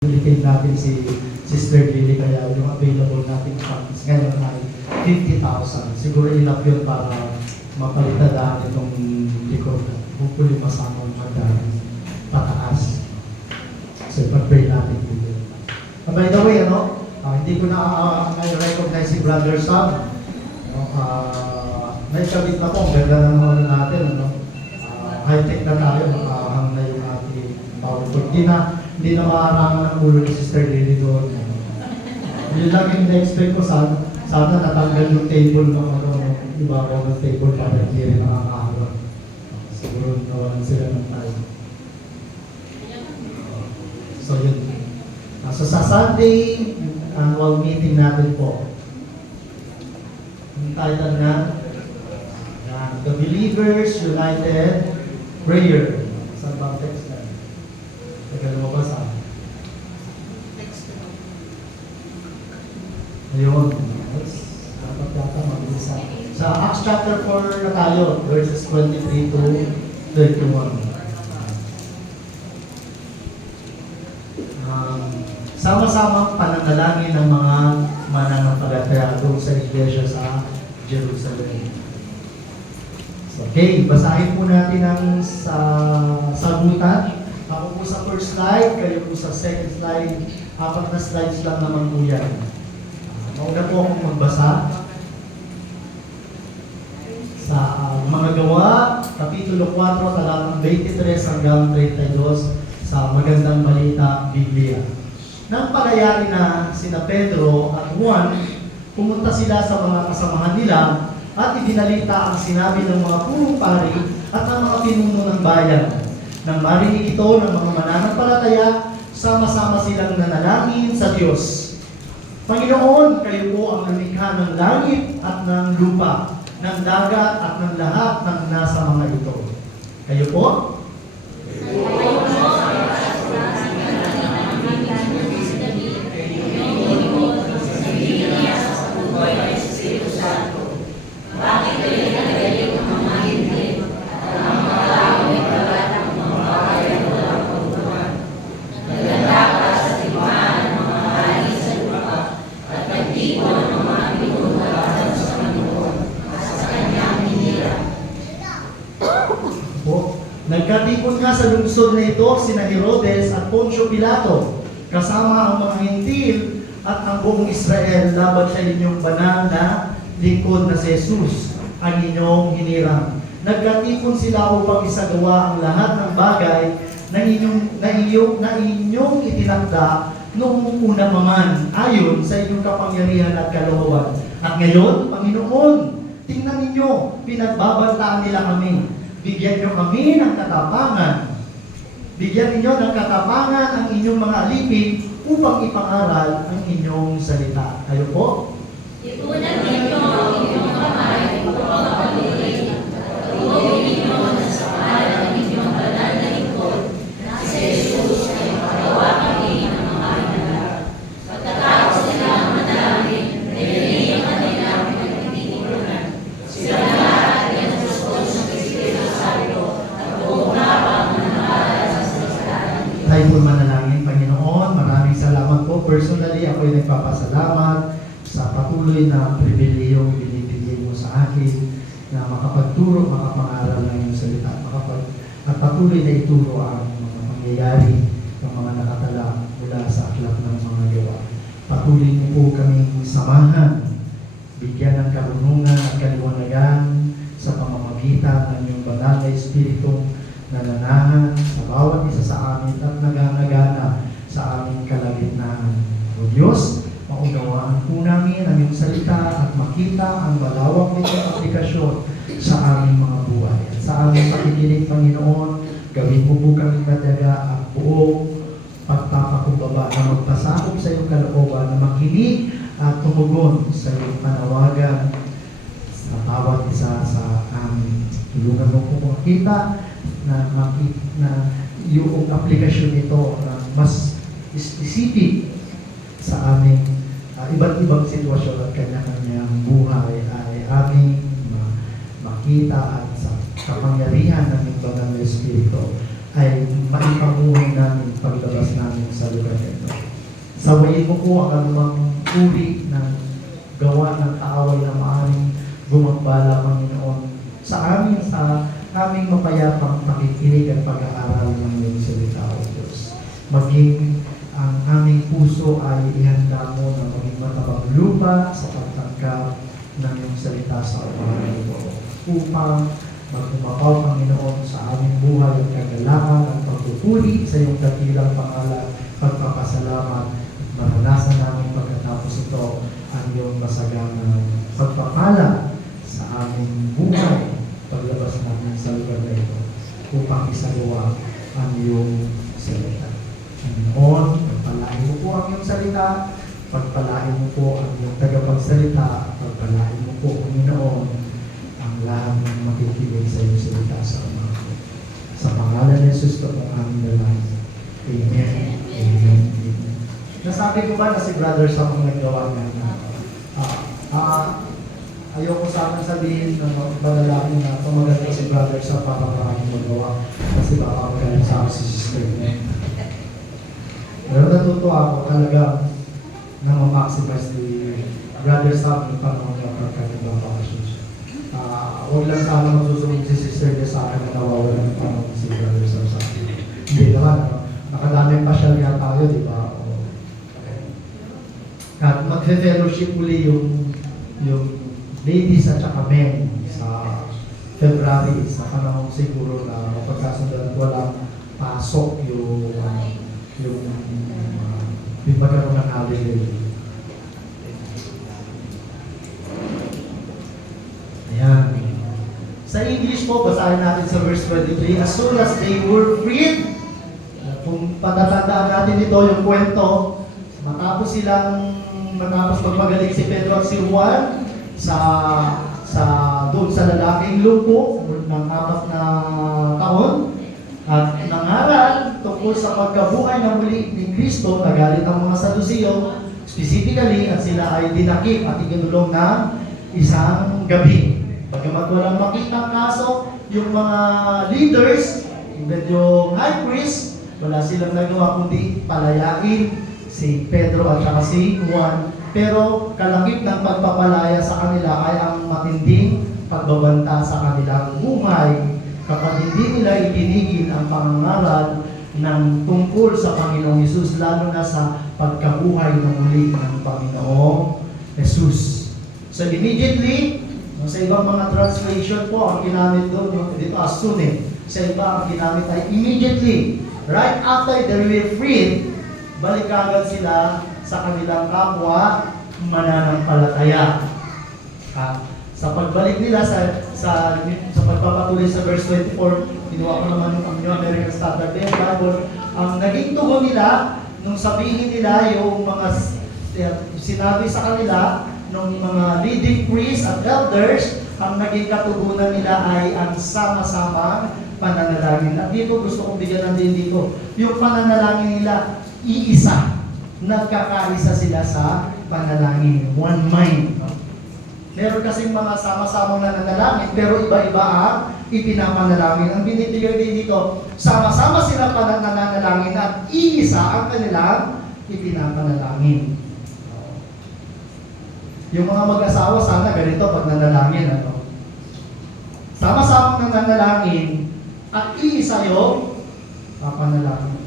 Delegate natin si Sister Lily, kaya yung available natin funds ngayon ay 50,000. Siguro enough yun para mapalitadaan itong likod. Hopefully masama ang magdaan pataas. So pag-pray natin po yun. By the way, hindi ko na recognize si Brother Sam. Naikabit na po, ang ganda na naman natin. High-tech na tayo, makahang na yung ating PowerPoint. Hindi na makarangan ng ulo ni Sister Lily doon. Yun lang yung na-expect ko, sana natanggal yung table ng ibabaw ng table para hindi rin nakakaharap. Siguro nawalan sila ng time. So yun. So sa Sunday, annual meeting natin po. Yung title na, The Believers United Prayer. Saan ba ang text na? Tagal mo ba sa? Ayun. Dapat yata mag-isa. Sa Acts chapter 4 na tayo, verses 23 to 31. Sama-samang pananalangin ng mga mananampalataya doon sa iglesia sa Jerusalem. Okay, basahin po natin ang sagutan. Ako po sa first slide, kayo po sa second slide. 4 na slides lang naman po yan. Mauna po akong magbasa. Sa mga gawa, Kapitulo 4, talatang 23 hanggang 32 sa Magandang Balita, Biblia. Nang pangyayari na sina Pedro at Juan, pumunta sila sa mga kasamahan nila at ibinalita ang sinabi ng mga purong pari at ng mga pinuno ng bayan. Nang marinig ito ng mga mananampalataya, sama-sama silang nanalangin sa Diyos. Panginoon, kayo po ang lumikha ng langit at ng lupa, ng dagat at ng lahat ng nasa mga ito. Kayo po? Nagkatipon nga sa lungsod na ito sina Herodes at Poncio Pilato, kasama ang mga hintil at ang buong Israel laban sa inyong banal na lingkod na si Jesus, ang inyong hinirang. Nagkatipon sila upang isagawa ang lahat ng bagay na inyong itinakda noong una man, ayon sa inyong kapangyarihan at kalooban. At ngayon, Panginoon, tingnan ninyo, pinagbabantaan nila kami. Bigyan niyo kami ng katapangan. Bigyan ninyo ng katapangan ang inyong mga alipin upang ipangaral ang inyong salita. Kayo po? Ipunan ninyo ang inyong kamay upang mapatuloy at tuwagin ninyo na sa pangalan ng inyong banal na lingkod na si Jesus ay makagawa kami ng mga hinala. Pagkatapos nilang manalangin, nililinig ang kanilang pinagtitipunan. Sila lahat ay nasusunod ng Espiritu Santo at buong habang nanangaral sa salita. Tayo po manalangin, Panginoon. Maraming salamat po. Personally, ako ay nagpapasalamat sa patuloy na pribilehiyong binibigay mo sa akin na makapagturo, makapangaral ng iyong salita, at patuloy na ituro ang mga pangyayari ng mga nakatala mula sa aklat ng mga gawa. Patuloy mo po kaming samahan, bigyan ng karunungan at kaliwanagan sa pamamagitan ng iyong banal na Espiritu na nananahan sa bawat isa sa amin at nagangagana sa aming kalagitnaan. O Diyos, maunawaan po namin ang iyong salita at makita ang malawak nitong aplikasyon sa aming mga buhay. At sa aming pakikinig, Panginoon, gawin mo po kami kadaga at buong pagpapakumbaba na magpasakop sa iyong kalooban, na makinig at tumugon sa iyong panawagan sa bawat isa sa amin. Tulungan mo po makita na yung aplikasyon nito na mas specific sa aming iba't ibang sitwasyon at kanya-kanyang buhay ay aming makita at sa kapangyarihan ng iyong banal na Espiritu. ay maipamuhay namin paglabas namin sa lugar na ito. Sawayin mo po ang anumang uri ng gawa ng kaaway na maaaring gumambala, Panginoon, sa aming mapayapang pakikinig at pag-aaral ng iyong salita, O Diyos. Maging ang aming puso ay ihanda mo na maging matabang lupa sa pagtangkap ng iyong salita sa umahan ito, upang magpumapaw, Panginoon, sa aming buhay at kagalakan at pagpupuri sa iyong dakilang pangalan, pagpapasalamat, at maranasan namin pagkatapos ito ang iyong masaganang pagpapala sa aming buhay, paglabas namin sa lugar na ito, upang isagawa ang iyong salita. Panginoon, pagpalain mo po ang iyong salita, pagpalain mo po ang iyong tagapagsalita, pagpalain mo po, Panginoon, ang lahat ng makikinig sa iyong salita sa umaga ko. Sa pangalan ni Jesus, ito po ang aming dalangin. Amen. Amen. Amen. Nasabi ko ba na si Brother Sam ang naggawa niya? Ayoko sa akin sabihin ng balalaki na tumagal ko si Brother Sam para maraming magawa, kasi baka magaling sa akin si sister niya. Pero natutuwa ako talaga na ma-maximize ni Brother Sam yung panahon niya pagkakibang bakasyon siya. Huwag lang sana magsusunod si sister niya sa akin na nawawala ng panahon si Brother Sam sa akin. Hindi naman, nakadaming pasyal nga tayo, di ba? At mag-fellowship uli yung ladies at saka men sa February, sa panahon siguro na mapagkasundan at walang pasok yung magkaroon ng holiday. Ayan. Sa English po, basahin natin sa verse 23, as soon as they were freed, kung patatandaan natin ito, yung kwento, matapos magpagaling si Pedro at si Juan doon sa lalaking lumpo ng 4 na taon, at nangaral tungkol sa pagkabuhay na muli ni Kristo, nagalit ang mga Saduceo, specifically, at sila ay dinakip at ikinulong ng isang gabi. Pagkamat walang makitang kaso, yung mga leaders, even yung high priest, wala silang nagawa kundi palayain si Pedro at saka si Juan. Pero kalakip ng pagpapalaya sa kanila ay ang matinding pagbabanta sa kanilang buhay kapag hindi nila itinigil ang pangangaral ng tungkol sa Panginoong Hesus, lalo na sa pagkabuhay na muli ng Panginoong Hesus. So immediately, sa ibang mga translation po, ang ginamit doon, dito as soon sa iba ang ginamit ay immediately. Right after they were freed, balik agad sila sa kanilang kapwa mananampalataya. Sa pagbalik nila sa pagpapatuloy sa verse 24, kinuha ko naman ang New American Standard Bible, ang naging tugon nila nung sabihin nila yung mga sinabi sa kanila ng mga leading priests at elders, ang naging katugunan nila ay ang sama-sama pananalangin. At dito gusto kong bigyan ng din dito. Yung pananalangin nila, iisa. Nagkakaisa sila sa panalangin. One mind. Meron kasing mga sama-samang nananalangin, pero iba-iba ang ipinapanalangin. Ang binibigay din dito, sama-sama sila nananalangin at iisa ang kanilang ipinapanalangin. Yung mga mag-asawa, sana ganito pag nanalangin. Sama-samang nananalangin at iisa yung papanalangin.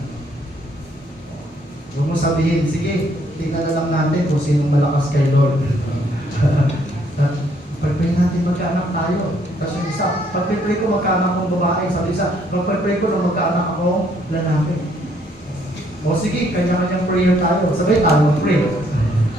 Huwag mo sabihin, sige, tingnan na lang natin kung sinong malakas kay Lord. Pag-pray natin magkaanak tayo. Tapos yung isa, pag-pray ko magkaanak akong babae. Sabi isa, pag-pray ko na magkaanak akong lalaki. O sige, kanya-kanyang prayer tayo. Sabay tayo mag-pray.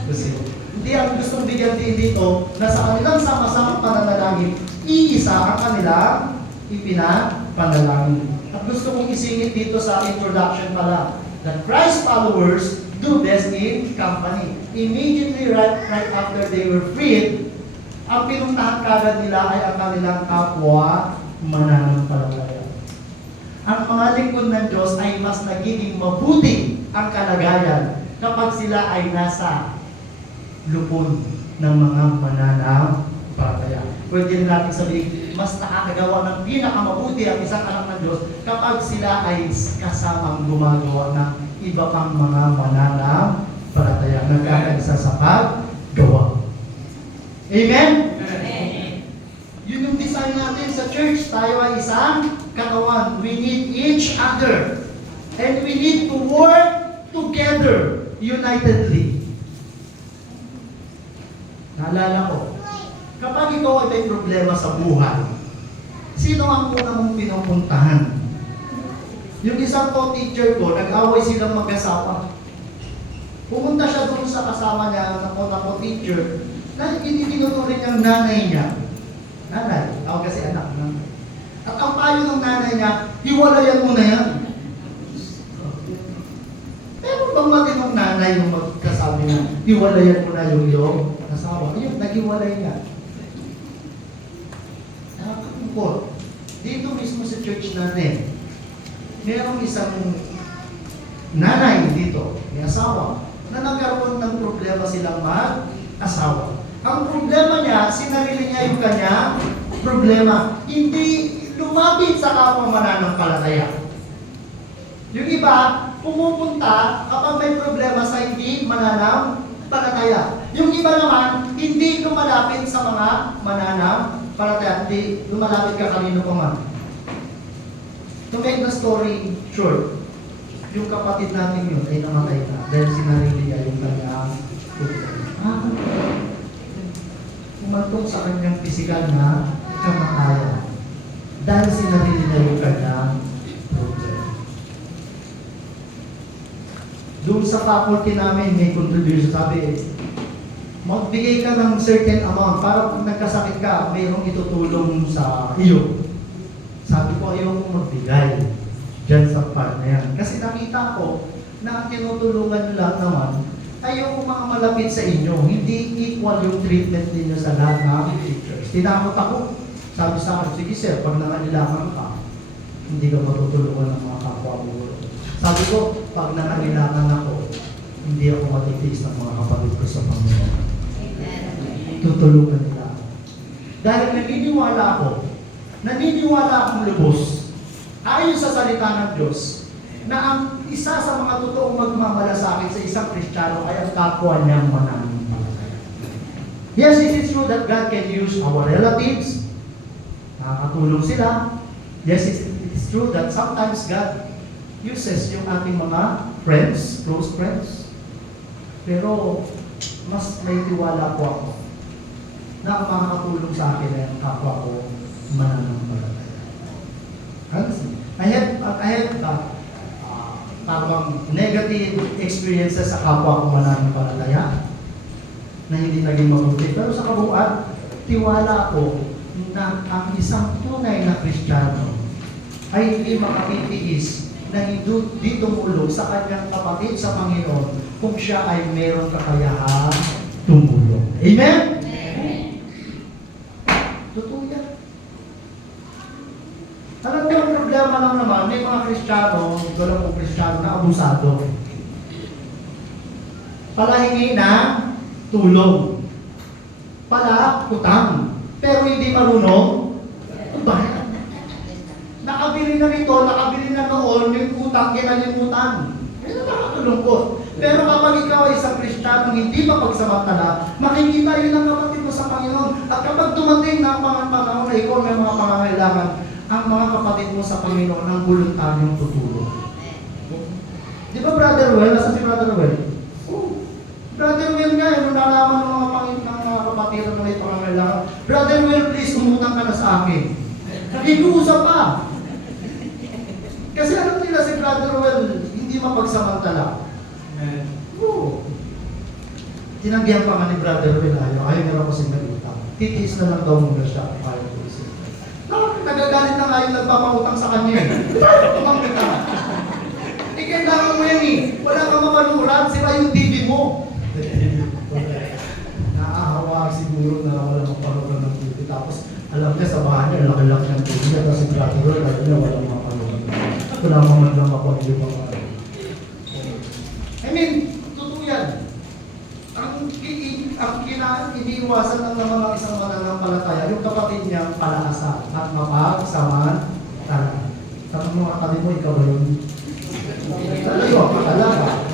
Kasi, hindi ang gustong bigyan din dito na sa kanilang sama-sama pananalangin, iisa ang kanilang ipinapanalangin. At gusto kong isingit dito sa introduction pala, that Christ followers do best in company. Immediately right after they were freed, ang pinuntahan kagad nila ay ang kanilang kapwa mananampalataya. Ang mga lingkod ng Diyos ay mas nagiging mabuti ang kalagayan kapag sila ay nasa lupon ng mga mananampalataya. Pwede natin sabihin, mas nakakagawa ng pinakamabuti ang isang anak ng Diyos kapag sila ay kasamang gumagawa ng iba pang mga mananampalataya. Nagkakaisa sa paggawa. Amen? Yun yung design natin sa church. Tayo ay isang katawan. We need each other. And we need to work together, unitedly. Naalala ko, kapag ikaw ay may problema sa buhay, sino ang una mong pinupuntahan? Yung isang co-teacher ko, nag-away silang mag-asawa. Pumunta siya doon sa kasama niya na co-teacher, na hindi tinutuloy niyang nanay niya. Nanay, ako kasi anak ng. At ang payo ng nanay niya, hiwalayan mo na yan. Pero bang matinong nanay yung magkasabi na, hiwalayan mo na yung iyong asawa. Ayun, naghiwalay niya. Nakakapungkot. Dito mismo sa church natin, mayroong isang nanay dito, may asawa, na nagkaroon ng problema silang mag-asawa. Ang problema niya, sinarili niya yung kanya problema. Hindi lumapit sa kapwa mananampalataya. Yung iba, pumupunta kapag may problema sa hindi mananampalataya. Yung iba naman, hindi lumalapit sa mga mananampalataya. Hindi lumalapit ka kanino pa man. To make the story short, yung kapatid natin yun ay namatay na dahil sinarili niya yung kanyang problema. Kumantong sa kanyang pisikal na kamatayan dahil sinarili niya yung kanyang problema. Doon sa faculty namin, may contribution, sabi, magbigay ka ng certain amount para kung nagkasakit ka, mayroong itutulong sa iyo. Sabi ko, ayaw ko magbigay dyan sa part na yan. Kasi nakita ko na ang tinutulungan lang naman ay yung mga malapit sa inyo. Hindi equal yung treatment ninyo sa lahat ng teachers. Tinakot ako. Sabi sa akin, sige sir, pag nangailangan ka, hindi ka matutulungan ng mga kapwa mo. Sabi ko, pag nangailangan ako, hindi ako matitiis ng mga kapatid ko sa Panginoon. Tutulungan nila ako. Dahil naniniwala akong lubos, ayon sa salita ng Diyos, na ang isa sa mga totoong magmamalasakit sa isang Kristiyano ay ang kapwa niyang mananampalataya. Yes, it is true that God can use our relatives. Nakakatulong sila. Yes, it is true that sometimes God uses yung ating mga friends, close friends. Pero mas may tiwala po ako na ang makakatulong sa akin ay ang kapwa ko mananampalataya. I had negative experiences sa kapwa ko mananampalataya na hindi naging mabuti. Pero sa kabuuan, tiwala ko na ang isang tunay na Kristiyano ay hindi makatitiis na hindi tumulong sa kanyang kapatid sa Panginoon kung siya ay mayroong kakayahang tumulong. Amen? Totoo yan. Alam niyo, ang problema lang naman, may mga Kristiyano, ito lang po Kristiyano na abusado. Palahingi ng tulong. Pala, utang. Pero hindi marunong, bayad. Nakabili na nito, nakabili na noon, yung utang, kinalimutan. Kaya nakakalungkot. Pero kapag ikaw ay isang Kristiyano hindi mapagsamantala, makikita yun ang kapatid mo sa Panginoon. At kapag dumating na ang mga panahon na ikaw may mga pangangailangan, ang mga kapatid mo sa Panginoon ang voluntaryong tutulong. Di ba Brother Well? Nasa si Brother Well? Oh. Brother Well nga, nung nalaman ng mga kapatid na may pangangailangan, Brother Well, please, umutang ka na sa akin. Nakikiusap pa. Kasi alam nila si Brother Well, hindi mapagsamantala. Oo. Tinanggihan pa nga ni Brother Well, ayaw na lang kasi nag-utang. Titiis na lang daw muna siya. Ayaw ko isip. Nagagalit na nga yung nagpapautang sa kanya. Paano kumang ka? Kailangan mo yan eh. Wala kang mamanuran, sila yung TV mo. Naahawa siguro na wala mapanuran ng TV. Tapos alam niya sa bahay niya, laki-laki ng TV niya. Kasi Brother Well, alam niya wala mapanuran. Wala man lang mapag-ibig ang I mean, totoo yan. ang iniiwasan ng mga isang mananampalataya, yung kapatid niyang palakasan at mapagsamantala. Sabi mo, akali mo, ikaw ba yun? Talayo, talaga.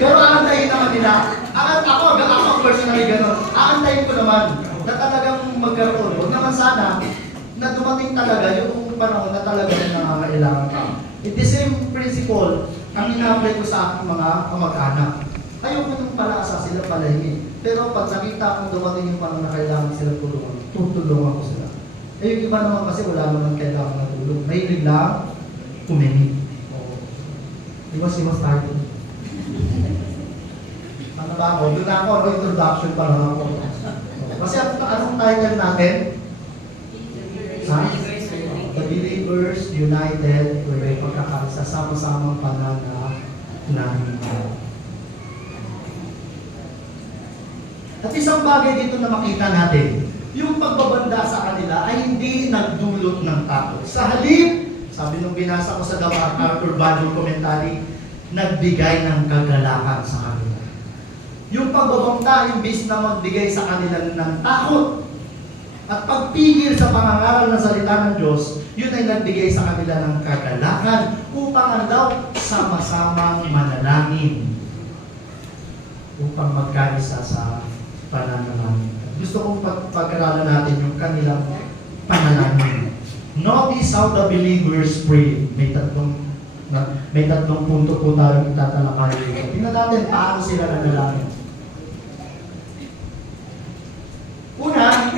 Pero aantayin naman nila. Ako personally gano'n. Aantayin ko naman na talagang magkaroon. Huwag naman sana na dumating talaga yung panahon na talagang nangangailangan ka. In the same principle, ang ina-apply ko sa aking mga kamag-anak. Ayoko nung palasa sila palahingi. Pero pag nakita kong dumating yung panahon na kailangan sila tulungan, tutulungan ko sila. Eh yung iba naman kasi wala naman kailangan na tulong. Mahilig lang, kuminig. Iwas-iwas tayo. Ano ba ako? Doon ako, introduction pa lang ako. Kasi anong title natin? The Believers United, may pagkakaisa, sama-samang pananalig. At isang bagay dito na makita natin, yung pagbabanda sa kanila ay hindi nagdulot ng takot. Sa halip, sabi nung binasa ko sa MacArthur Bible Commentary, nagbigay ng kagalakan sa kanila. Yung pagbabangta, imbis na magbigay sa kanila ng takot at pagpigil sa pangangaral ng salita ng Diyos, yun ay nagbigay sa kanila ng kagalakan upang daw sama-samang manalangin upang magkaisa sa pananalangin. Gusto kong pag-aralan natin yung kanilang panalangin. Notice how the believers pray. May tatlong punto po tayong itatalakay dito. Tingnan natin paano sila nanalangin. Una,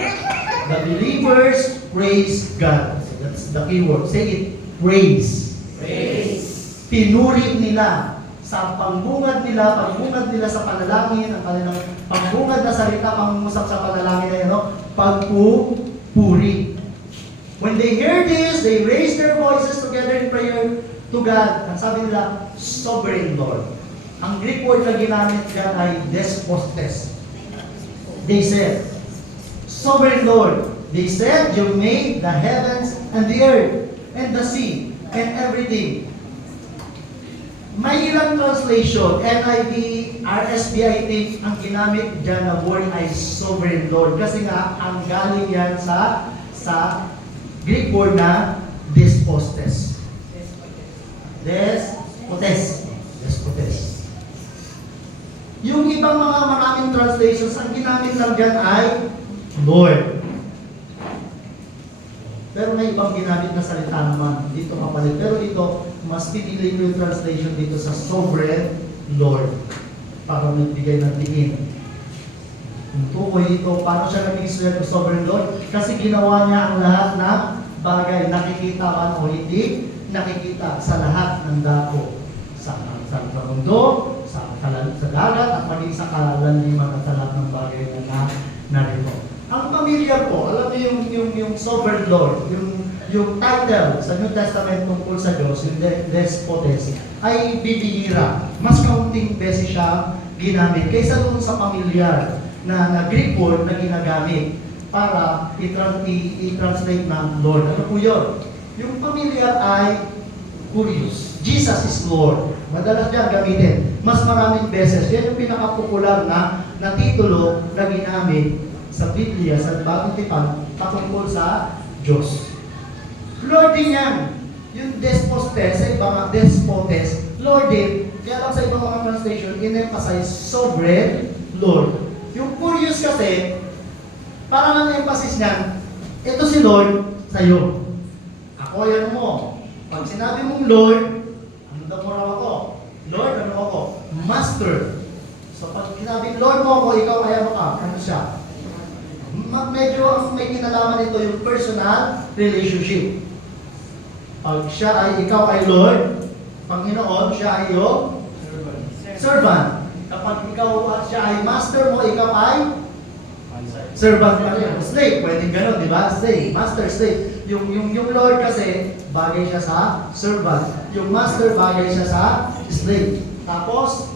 the believers praise God. So that's the key word. Say it, praise. Praise. Pinuri nila sa pagbungad nila sa panalangin, ang kanilang pagbungad na salita, pangungusap sa panalangin na yun, pagpupuri. When they hear this, they raise their voices together in prayer to God. Ang sabi nila, Sovereign Lord. Ang Greek word na ginamit dyan ay despotes. They said, Sovereign Lord, they said, you made the heavens and the earth and the sea and everything. May ilang translation, NIV, RSV, I think, ang ginamit dyan na word ay Sovereign Lord. Kasi nga, ang galing yan sa Greek word na despotes. Despotes. Yung ibang mga maraming translations, ang ginamit lang dyan ay Lord. Pero may ibang ginamit na salita naman dito kapalit. Pero ito, mas pinili ko yung translation dito sa Sovereign Lord para magbigay ng tingin. Yung tukoy ito, paano siya naging Sovereign Lord? Kasi ginawa niya ang lahat ng bagay, nakikita man o hindi, nakikita sa lahat ng dako. Sa mundo, sa dagat, at maging sa kalalaniman at sa lahat ng bagay na narito. Ang pamilya ko, alam niyo yung Sovereign Lord, yung title sa New Testament tungkol sa Diyos, yung despotes, ay bibihira. Mas kaunting beses siya ginamit kaysa doon sa pamilyar na Greek word na ginagamit para i-translate ng Lord. Ano po yun? Yung pamilyar ay curious. Jesus is Lord. Madalas yan gamitin. Mas maraming beses. Yan yung pinaka-popular na titulo na ginamit sa Biblia, sa Bagong Tipan, patungkol sa Diyos. Lord din yan. Yung despotes, sa ibang despotes, Lord din. Kaya lang sa ibang mga translation, in-emphasize Sovereign Lord. Yung curious kasi, parang ang emphasis niyan, ito si Lord sa'yo. Ako yan mo. Pag sinabi mong Lord, ano daw mo raw ako? Lord, ano ako? Master. So pag sinabing Lord mo ako, ikaw ay ano ka? Ano siya? Medyo may kinalaman ito yung personal relationship. Pag siya ay, ikaw ay Lord, Panginoon, siya ay yung servant. Kapag ikaw at siya ay master mo, ikaw ay servant pa rin. Slave, pwedeng gano'n, di ba? Slave, master, slave. Yung Lord kasi, bagay siya sa servant. Yung master, bagay siya sa slave. Tapos,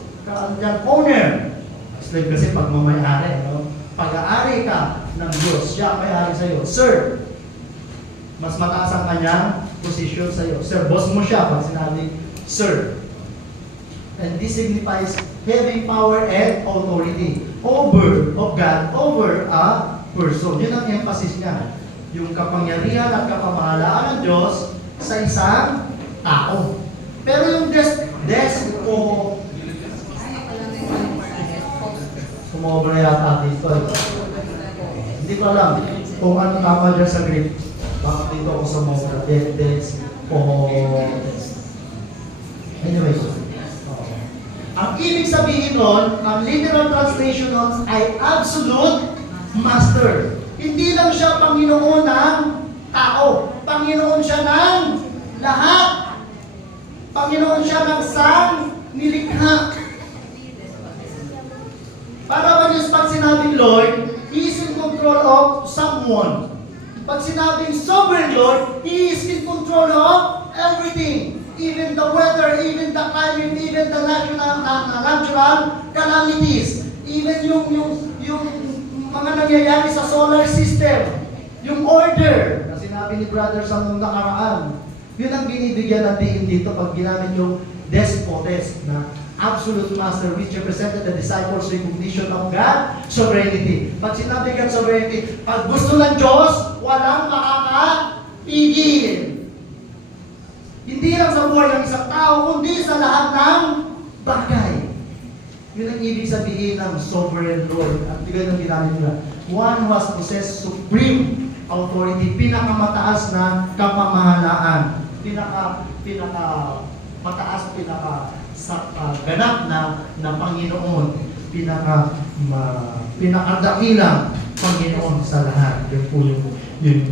owner. Slave kasi pagmamayari, no? Pag-aari ka ng Diyos, siya ang may-ari sa'yo. Sir, mas mataas ang kanyang posisyon sa'yo. Sir, boss mo siya pag sinabi, Sir. And this signifies having power and authority over of God, over a person. Yun ang emphasis niya. Yung kapangyarihan at kapamahalaan ng Diyos sa isang tao. Pero yung o sumobra yata dito. Hindi ko alam kung ano tama dyan sa Greek. Bakit dito ako sumobra? Anyway. Ang ibig sabihin nun, ang literal translation nun ay absolute master. Hindi lang siya Panginoon ng tao. Panginoon siya ng lahat. Panginoon siya ng nilikha. Para ba Diyos pag sinabing Lord, He is in control of someone. Pag sinabing sovereign Lord, He is in control of everything. Even the weather, even the climate, even the natural calamities. Even yung mga nangyayari sa solar system. Yung order na sinabi ni Brother sa nung nakaraan. Yun ang binibigyan ng diin dito pag ginamit yung despotes na absolute master which represented the disciples' recognition of God, sovereignty. Pag sinabi God sovereignty, pag gusto ng Diyos, walang makakapigil. Hindi lang sa buhay ng isang tao, kundi sa lahat ng bagay. Yun ang ibig sabihin ng sovereign Lord. At bigay ng ginamit nila. One who has possessed supreme authority, pinakamataas na kapamahalaan. Pinakamataas, ganap na Panginoon. Pinakadakilang Panginoon sa lahat. Yun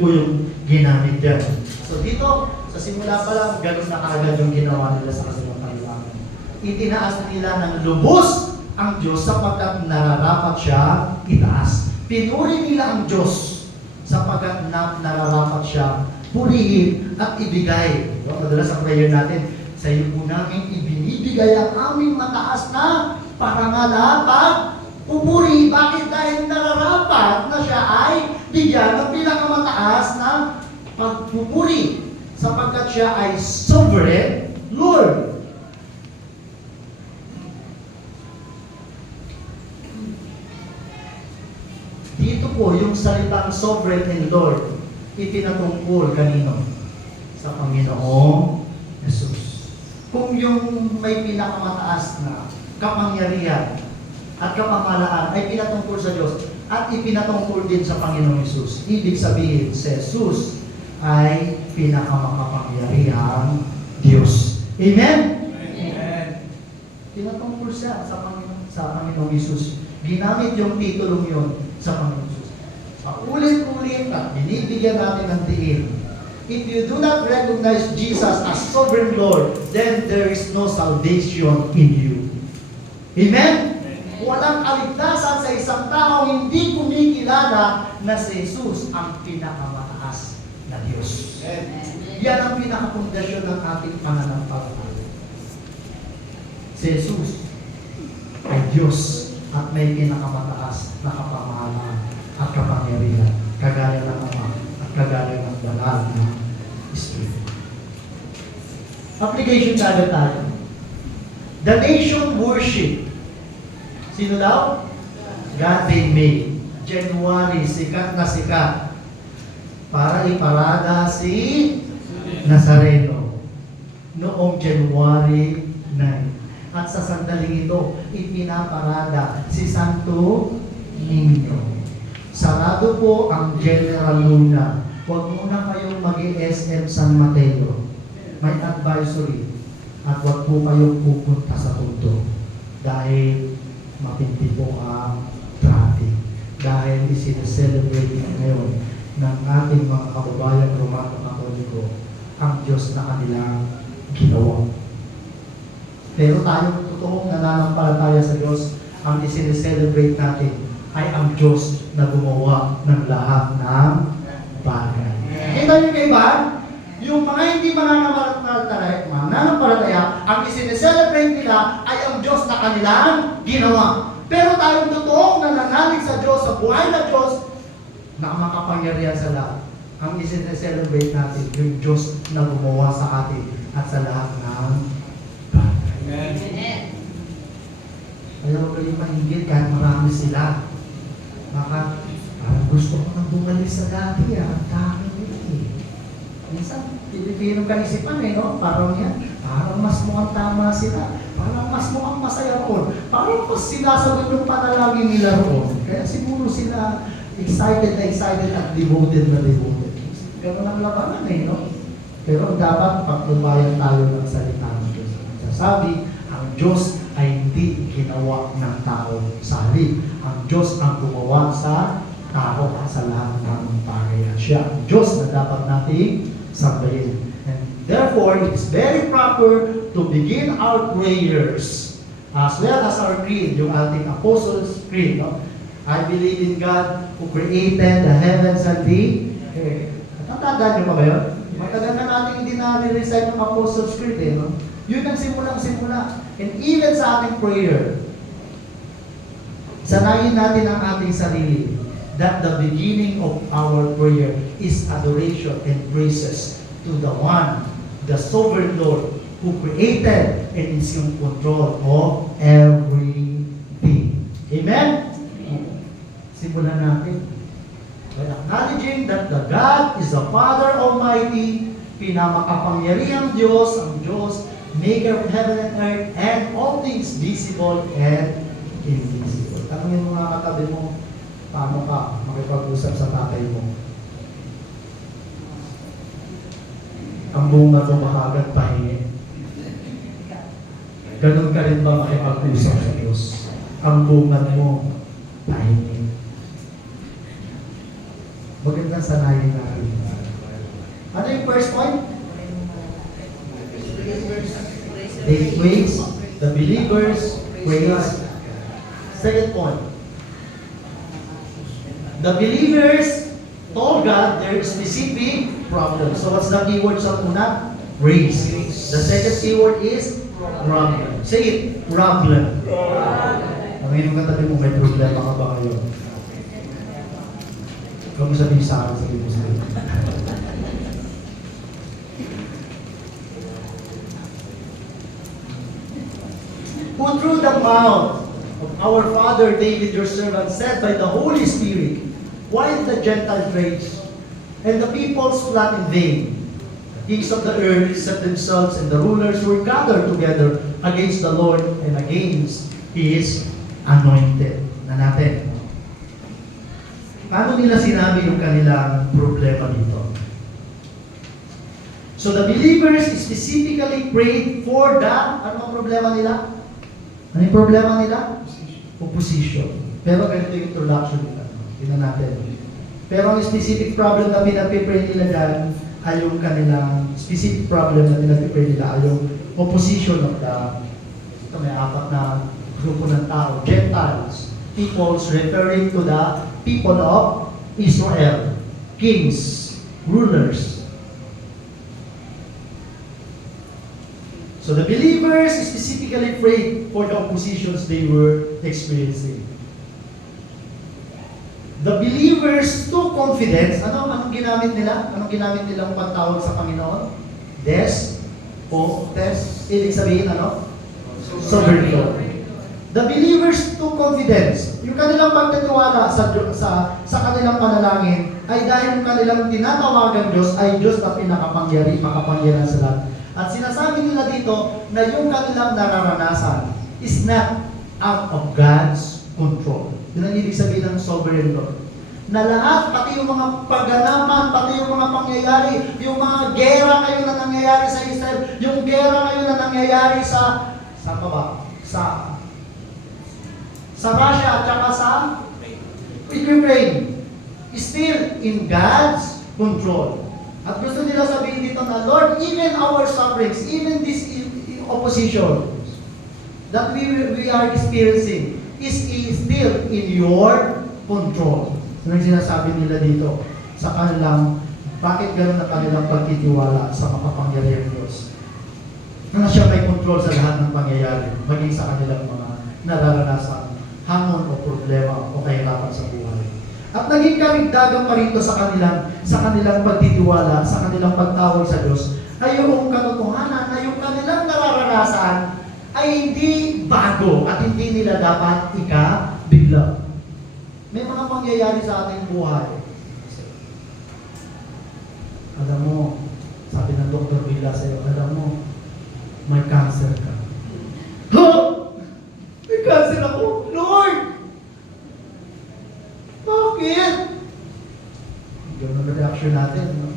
po yung ginamit dyan. So dito, sa simula pa lang, ganun na kaagad yung ginawa nila sa kanilang kailangan. Itinaas nila ng lubos ang Diyos sapagkat nararapat siya itaas. Pinuri nila ang Diyos sapagkat nararapat siya purihin at ibigay. Madalas sa prayer natin, sa iyo po namin ibinibigay ang aming mataas na parangal at pupuri. Bakit? Dahil nararapat na siya ay bigyan ng pinakamataas na pagpupuri sapagkat siya ay sovereign Lord. Dito po yung salitang sovereign and Lord itinatungkol kanino? Sa Panginoong Jesus. Kung yung may pinakamataas na kapangyarihan at kapamahalaan ay pinatungkol sa Diyos at ipinatungkol din sa Panginoong Jesus, ibig sabihin si Jesus ay pinakamakapangyarihang Diyos. Amen? Amen. Pinatungkol siya sa Panginoong Jesus. Ginamit yung titulong yun sa Panginoong Jesus. Paulit-ulit at binibigyan natin ng diin. If you do not recognize Jesus as sovereign Lord, then there is no salvation in you. Amen? Walang kaligtasan sa isang tao hindi kumikilala na si Jesus ang pinakamataas na Diyos. Yan ang pinakapundasyon ng ating pananampalataya. Si Jesus ay Diyos at may pinakamataas na kapamahalaan at kapangyarihan, kagaya ng Ama at kagaya ng Banal na Espiritu. Application tayo. The nation worship. Sino daw? God they made. January, sikat na sikat. Para iparada si Nazareno. Noong January 9. At sa sandaling ito, ipinaparada si Santo Niño. Sarado po ang General Luna. Huwag muna kayong mag-SM San Mateo. May advisory. At huwag po kayong pupunta sa Tondo. Dahil matindi po ang traffic. Dahil isinaselebrate ngayon ng ating mga kababayan Romano Katoliko ang Diyos na kanilang ginawa. Pero tayong totoong nananampalataya sa Diyos, ang isinaselebrate natin ay ang Diyos na gumawa ng lahat ng bagay. Kita niyo kayo ba? Yung mga hindi mananampalataya, ang isinaselebrate nila ay ang Diyos na kanilang ginawa. Pero tayong totoong nananalig sa Diyos, sa buhay na Diyos, na makapangyarihan sa lahat. Ang isinaselebrate natin, yung Diyos na gumawa sa atin at sa lahat ng kayo maingit kahit marami sila. Baka, parang gusto ko nang bumalik sa dati, ang dami nila eh. Minsan, Pilipino kaisipan eh, no? Parang yan, parang mas mukhang tama sila. Parang mas mukhang masaya roon. Parang mas sinasagot yung panalangin nila roon. Kaya siguro sila excited at devoted na devoted. Pero ang labanan eh, no? Pero dapat pagtubayan tayo ng salita ng Diyos. Sabi, ang Diyos ay hindi ginawa ng tao sa halip. Ang Diyos ang gumawa sa tao sa lahat ng bagay. Siya ang Diyos na dapat nating sambahin. And therefore, it is very proper to begin our prayers as well as our creed, yung ating Apostles' Creed. No? I believe in God who created the heavens and the earth. Natandaan niyo pa ba yun? Matagal na natin hindi na-recite yung Apostles' Creed. Eh, no? Yun ang simula. And even sa ating prayer, sanayin natin ang ating sarili that the beginning of our prayer is adoration and praises to the one, the sovereign Lord, who created and is in control of everything. Amen? Simulan natin. By acknowledging that the God is the Father Almighty, pinamakapangyarihang Diyos, ang Diyos, maker of heaven and earth, and all things visible and invisible. Tanungin mo nga katabi mo, paano ka makipag-usap sa tatay mo? Ang bunga mo makagat pahingi. Ganun ka rin ba makipag-usap sa Diyos? Ang bunga mo pahingi. Magandang sanayin natin. Ano yung first point? They praise, the believers praise. Second point. The believers told God their specific problem. So what's the keyword sa una? Praise. The second keyword is problem. Say it, problem. Ngayon katabi mo, may problema ka ba ngayon? Huwag mo sabihin sa akin, sabihin mo sa akin. Who through the mouth of our father David, your servant, said by the Holy Spirit, why did the Gentiles rage, and the peoples plot in vain? The kings of the earth set themselves, and the rulers were gathered together against the Lord and against His anointed. Na natin. Paano nila sinabi yung kanilang problema dito? So the believers specifically prayed for the, ano ang problema nila? Ano yung problema nila? Opposition. Pero ganito yung introduction nila. Tingnan natin. Pero ang specific problem na pinapipray nila dyan ay yung kanilang specific problem na pinapipray nila ay yung opposition of the, ito may apat na grupo ng tao, Gentiles, peoples referring to the people of Israel, kings, rulers. So the believers specifically prayed for the oppositions they were experiencing. The believers took confidence. Anong ginamit nila? Anong ginamit nilang pagtawag sa Panginoon? Des, o, des, ibig sabihin ano? Sovereign Lord. The believers took confidence. Yung kanilang pagtitiwala sa kanilang panalangin ay dahil yung kanilang tinatawagan Diyos ay Diyos na makapangyarihan sa lahat. At sinasabi nila dito na yung kanilang nararanasan is not out of God's control. Yun ang ibig sabihin ng sovereign Lord. Na lahat, pati yung mga pagganapan, pati yung mga pangyayari, yung mga gera ngayon na nangyayari sa Israel, yung gera ngayon na nangyayari sa Russia at saka sa Ukraine, still in God's control. At gusto nila sabihin dito na, Lord, even our sufferings, even this opposition that we are experiencing is still in your control. Ano yung sinasabi nila dito sa kanilang, bakit gano'n na kanilang pagtitiwala sa makapangyarihang Diyos? Na siya may control sa lahat ng pangyayari, maging sa kanilang mga nararanasan, hamon o problema o kahirapan sa buhay. At naging karigdagan pa rito sa kanilang pagtitiwala, sa kanilang pagtawag sa Diyos, ay yung katotohanan na yung kanilang nararanasan ay hindi bago at hindi nila dapat ikabigla. May mga pangyayari sa ating buhay. Alam mo, sabi ng doktor bigla sa'yo, alam mo, may cancer ka. Ha? May cancer ako? Lord! Bakit? Ganun ang reaction natin, no?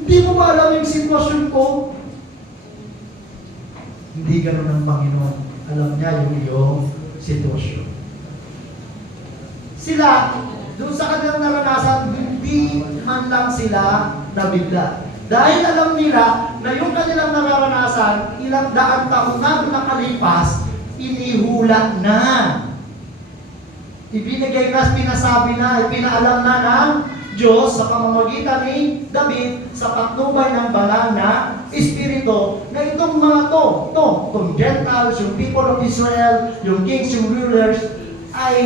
Hindi mo ba alam yung sitwasyon ko? Hindi ganun ang Panginoon. Alam niya yung iyong sitwasyon. Sila, doon sa kanilang naranasan, hindi man lang sila nabigla. Dahil alam nila na yung kanilang nararanasan, ilang daang taon na nakalipas, inihula na. Ibinigay na, pinasabi na, ipinaalam na ng Diyos sa pamamagitan ni David sa patnubay ng banal na Espiritu na itong mga itong Gentiles, yung people of Israel, yung kings, yung rulers, ay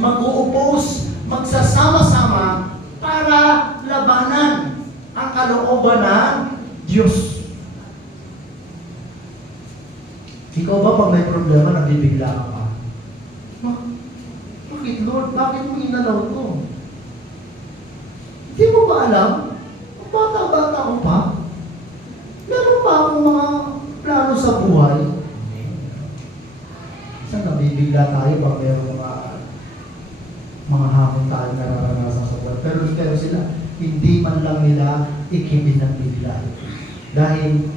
mag-u-oppose, magsasama-sama para labanan ang kalooban ng Diyos. Ikaw ba pag may problema, nabibigla ka pa? Bakit Lord? Bakit mo inalaw to? Hindi mo ba alam? Bata-bata ko pa. Meron pa akong mga plano sa buhay. Saan nabibigla tayo pag meron mga hamon tayo nararanasan sa buhay. Pero sila, hindi man lang nila ikibinagbigla. Dahil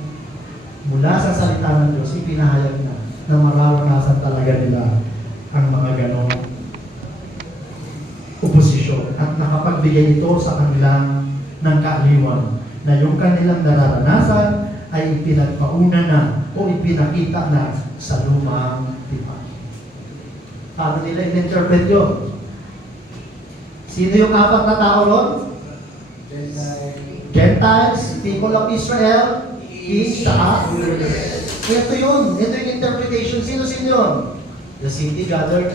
mula sa salita ng Diyos, ipinahayag na mararanasan talaga nila ang mga ganong oposisyon at nakapagbigay ito sa kanilang ng kaaliwan na yung kanilang nararanasan ay ipinagpauna na o ipinakita na sa lumang tipan. Paano nila in-interpret yun? Sino yung apat na tao ron? Gentiles, people of Israel, East, saka ito yun. Ito yung interpretation. Sino yun? The city gathered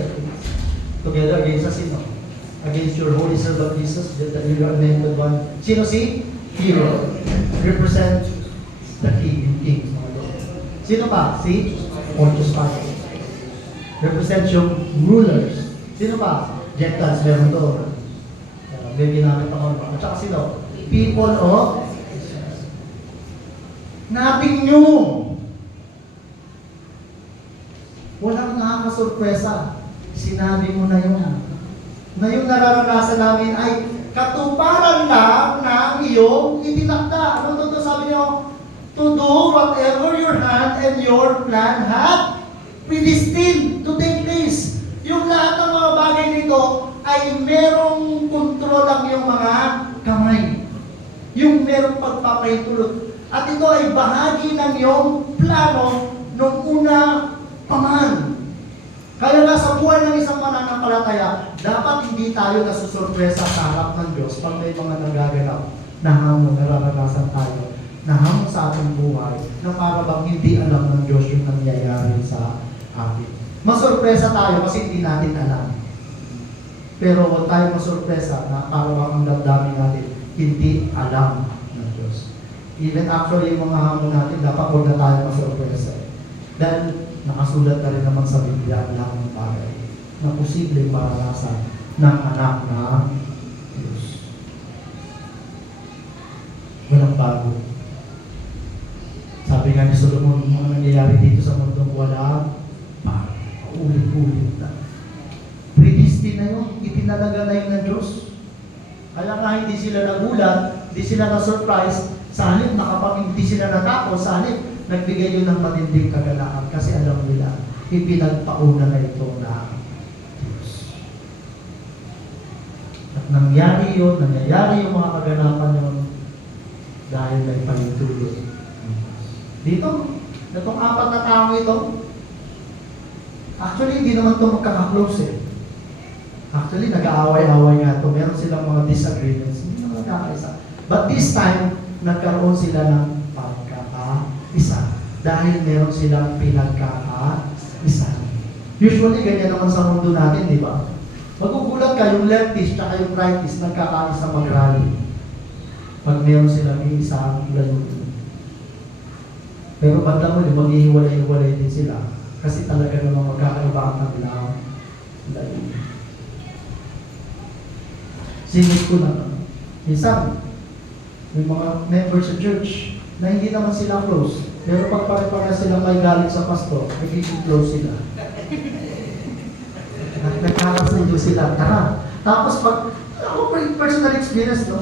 together against sino? Against your holy servant Jesus, the anointed one. Sino si? Hero. Represent the king, king. Sino pa? Si Pontius Pilate. Represent yung rulers. Sino pa? Gentiles, meron to. May ginamit ako. At saka sino? People of Israel. Nating nyo. Walang nakakasurpresa. Sinabi mo na yun. Na yung nararanasan namin ay katuparan lang ng iyong itinakda. Ano to sabi niyo? To do whatever your hand and your plan have predestined to take place. Yung lahat ng mga bagay nito ay merong kontrol ang iyong mga kamay. Yung merong pagpapahintulot. At ito ay bahagi ng iyong plano nung una pa man. Kaya nga sa buhay ng isang mananampalataya, dapat hindi tayo nasusurpresa sa harap ng Diyos pag may mga nagaganap na hamon, nararanasan tayo, na hamon sa ating buhay, na para bang hindi alam ng Diyos yung nangyayari sa atin. Masurpresa tayo kasi hindi natin alam. Pero huwag tayo masurpresa na para bang ang damdamin natin hindi alam ng Diyos. Even actually yung mga hamon natin, dapat huwag na tayo masurpresa. Dahil nakasulat na rin naman sa Biblia ang lahat ng bagay na posibleng maranasan ng anak ng Diyos. Walang bago. Sabi nga ni Solomon, mga nangyayari dito sa mundong walang bago. Ulit-ulit na. Predestined na yun. Itinalaga na yun ng Diyos. Kaya nga hindi sila nagulat, hindi sila na-surprise, sa halip hindi sila natakot, sa halip nagbigay yun ng matinding kagalakan kasi alam nila, ipinagpauna na ito na Diyos. At nangyayari yung mga kaganapan yun dahil may pahintulot. Dito, itong apat na tao ito, actually hindi naman ito magkaka-close eh. Actually, nag-aaway-aaway nga ito. Meron silang mga disagreements. Hindi naman nagkakaisa. But this time, nagkaroon sila ng pagkakaisa. Dahil meron silang pinagkakaisa. Usually, ganyan naman sa mundo natin, di ba? Magugulat ka, yung leftist at yung rightist nagkakaisa mag-rally. Pag meron silang isang layunin. Pero bandang huli, maghihiwalay-hiwalay din sila. Kasi talaga namang magkakaiba ang kanilang layunin. Sinit ko lang. Minsan, may mga members sa church na hindi naman sila close. Pero pag pare-pare sila may galit sa pastor, nagiging close sila. At nagkakasundo sila. Tara. Tapos pag, ako personal experience, no?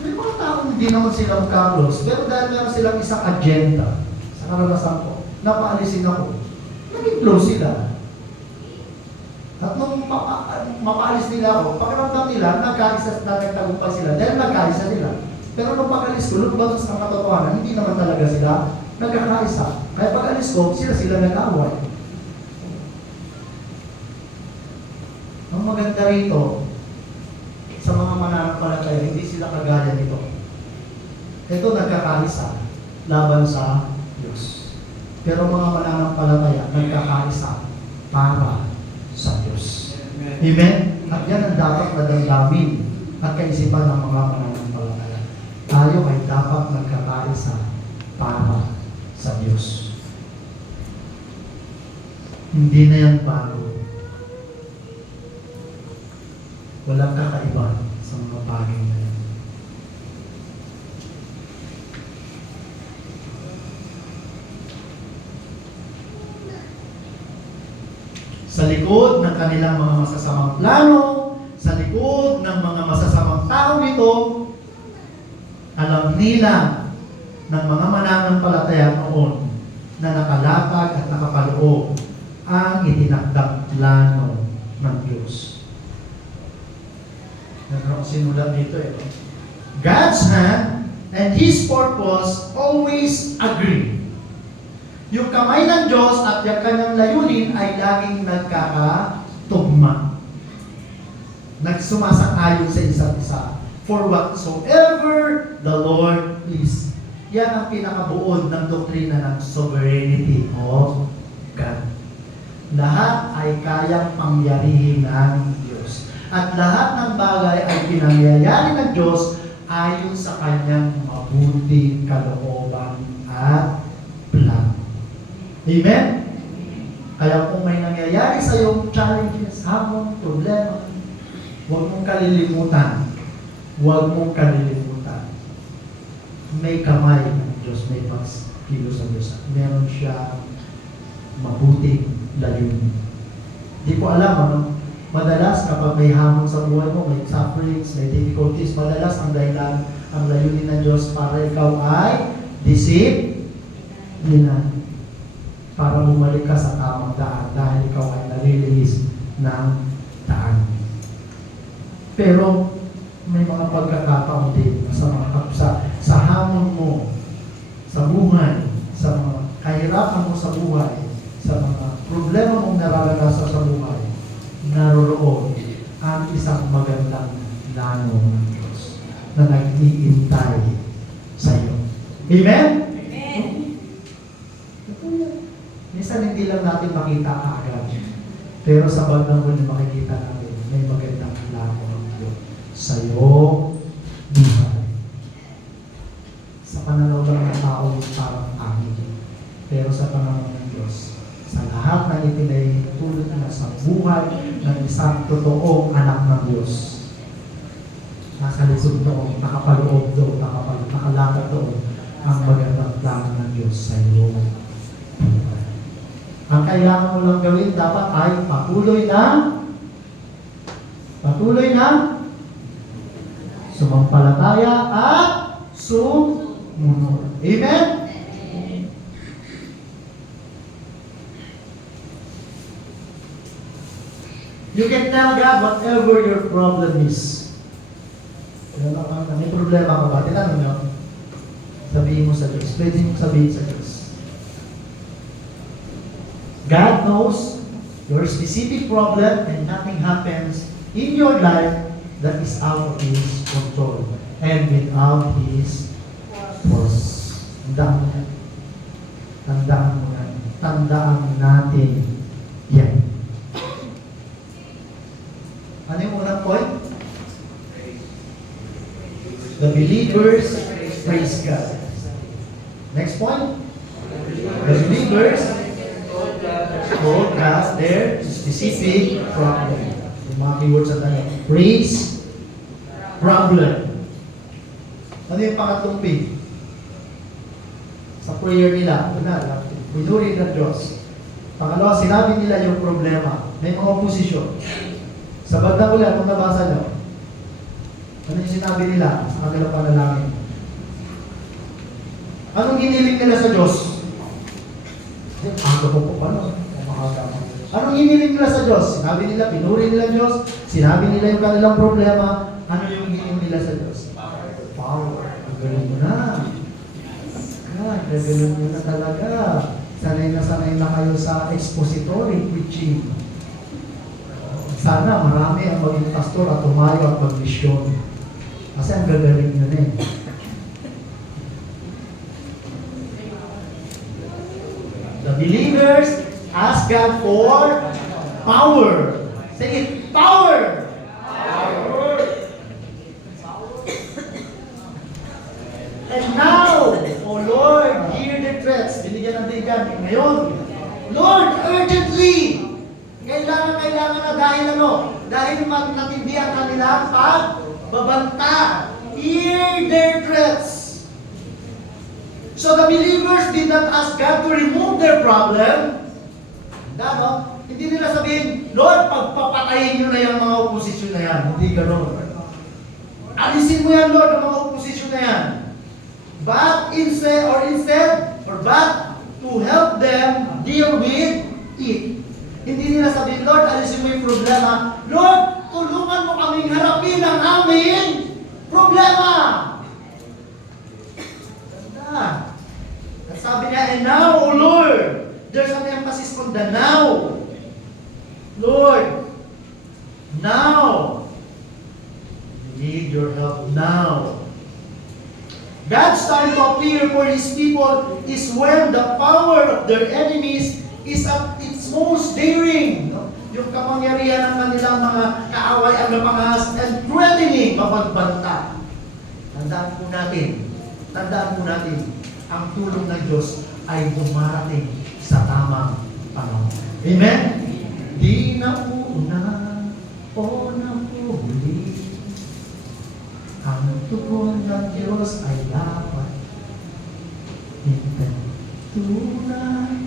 May mga taong hindi naman sila magka-close. Pero dahil meron silang isang agenda sa karanasan ko, napaalisin ako. Naging close sila. At nung mapaalis nila ako, pakiramdam nila, nagtagumpay sila dahil nagkaisa nila. Pero nung pag-alis ko, lumabas sa katotohanan, hindi naman talaga sila nagkakaisa. Kaya pag-alis ko, sila nag-away. Ang maganda rito, sa mga mananampalataya, hindi sila kagaya nito. Ito nagkakaisa laban sa Diyos. Pero mga mananampalataya, nagkakaisa para sa Diyos. Amen? At yan ang dapat na damdamin at kaisipan ng mga mananampalataya. Tayo ay dapat nagkakaisa para sa Diyos. Hindi na yan bago. Walang kakaiba sa mga bagay na yan. Sa likod ng kanilang mga masasamang plano, sa likod ng mga masasamang tao ito, alam nila ng mga mananampalataya noon na nakalatag at nakapaloob ang itinakdang plano ng Diyos. Sinulat dito God's hand and His purpose always agree. Yung kamay ng Diyos at yung kanyang layunin ay laging nagkakatugma. Nagsumasang-ayon sa isa't isa. For whatsoever the Lord please. Yan ang pinakabuod ng doktrina ng sovereignty of God. Lahat ay kayang pangyarihin ng Diyos. At lahat ng bagay ay pinangyayari ng Diyos ayon sa kanyang mabuting kalooban at plan. Amen? Kaya kung may nangyayari sa iyong challenges, hamon, problema, huwag mong kalilimutan. Huwag mong kalilimutan. May kamay ng Diyos, may pagkilo sa Diyos. Meron siya mabuting layunin. Hindi ko alam, ano? Madalas kapag may hamon sa buhay mo, may sufferings, may difficulties, madalas ang dahilan, ang layunin ng Diyos para ikaw ay disiplinan. Para bumalik ka sa tamang daan dahil ikaw ay nalilinis ng daan. Pero may mga pagkakataon din sa hamon mo, sa buhay, sa mga kahirapan mo sa buhay, sa mga problema mong nararanasan sa buhay, naroroon ang isang magandang plano ng Diyos na nag-iintay sa iyo. Amen? Amen. Minsan hindi lang natin makita kaagad. Pero sa bandang huli makikita natin may magandang plano ng Diyos sa iyo buhay. Sa pananaw lang ng tao parang amin. Pero sa pananaw ng Diyos, sa lahat ng itinutulot na sa buhay ng isang totoong anak ng Diyos. Nasa lisod doon, nakapaloob doon, nakalatag doon ang magandang plano ng Diyos sa iyo. Ang kailangan mo lang gawin dapat ay patuloy na sumampalataya at sumunod. Amen? You can tell God whatever your problem is. May problema ka ba? Tinanong nyo. Sabihin mo sa Diyos. Pwede mo sabihin sa Diyos. God knows your specific problem and nothing happens in your life that is out of His control and without His force. Tandaan natin yan. Ano yung unang point? The believers praise God. Next point? believers broadcast their specific problem. Yung mga keywords sa tayo. Praise, problem. Ano yung pangatlong P? Sa prayer nila, pinuri ng Diyos. Pangalawa, sinabi nila yung problema. May mga oposisyon. Sa bandang ulan, kung nabasa nyo, ano yung sinabi nila sa kanilang panalangin? Anong hiniling nila sa Diyos? Aga po pa no? Anong hiniling nila sa Diyos? Sinabi nila, pinuri nila Diyos, sinabi nila yung kanilang problema, ano yung hiniling nila sa Diyos? Power. Ang galing mo na. God, gagaling mo na talaga. Sanay na kayo sa expository preaching. Sana marami ang maging pastor at tumayo at mag-misyon. Kasi ang gagaling nyo na eh. The believers ask God for power. Say it, power! Power! And now, oh Lord, hear their threats. Binigyan ng digan. Ngayon, Lord, urgently! Kailangan na dahil ano? Dahil matindi ang kanilang pagbabanta. Hear their threats. So the believers did not ask God to remove their problem. No? Hindi nila sabihin, Lord, pagpapatayin nyo na yung mga oposisyon na yan. Hindi gano'n. Alisin mo yan, Lord, ang mga oposisyon na yan. But to help them deal with it. Hindi nila sabihin, Lord, alisin mo yung problema. Lord, tulungan mo kaming harapin ang aming problema. Ganda. At sabi niya, and now, O Lord, there's an emphasis on the now. Lord, now. We need your help now. God's time to appear for His people is when the power of their enemies is at its most daring. No? Yung kapangyarihan ng kanilang mga kaaway ang napangas and threatening mapagbanta. Tandaan po natin, ang tulong ng Diyos ay dumarating sa tamang panahon. Amen? Di na una o nahuli, ang tugon ng Diyos ay dapat hintay. Tunay.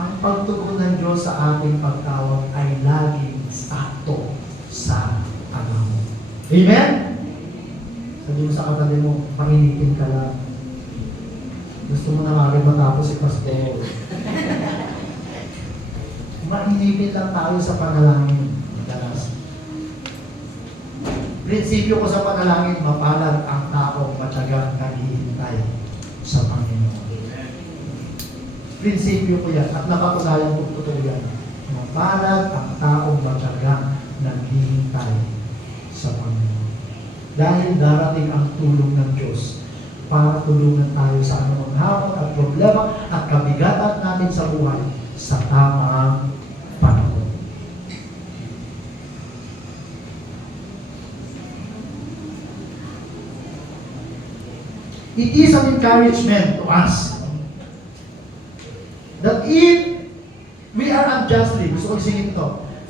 Ang pagtugon ng Diyos sa ating pagtawag ay laging sakto sa panahon. Amen? Sabi mo sa katabi mo, panginitin ka lang. Gusto mo na maging matapos si Pastor. Mahinipin lang tayo sa panalangin. Madalas. Prinsipyo ko sa panalangin, mapalad ang taong matyagang naghihintay sa Panginoon. Prinsipyo ko yan at napatunayan ko totoo yan. Mapalad ang taong matyagang naghihintay sa Panginoon. Dahil darating ang tulong ng Diyos para tulungan tayo sa anumang hamon at problema at kabigatan natin sa buhay sa tamang panahon. It is an encouragement to us that if we are unjustly, gusto ko isingin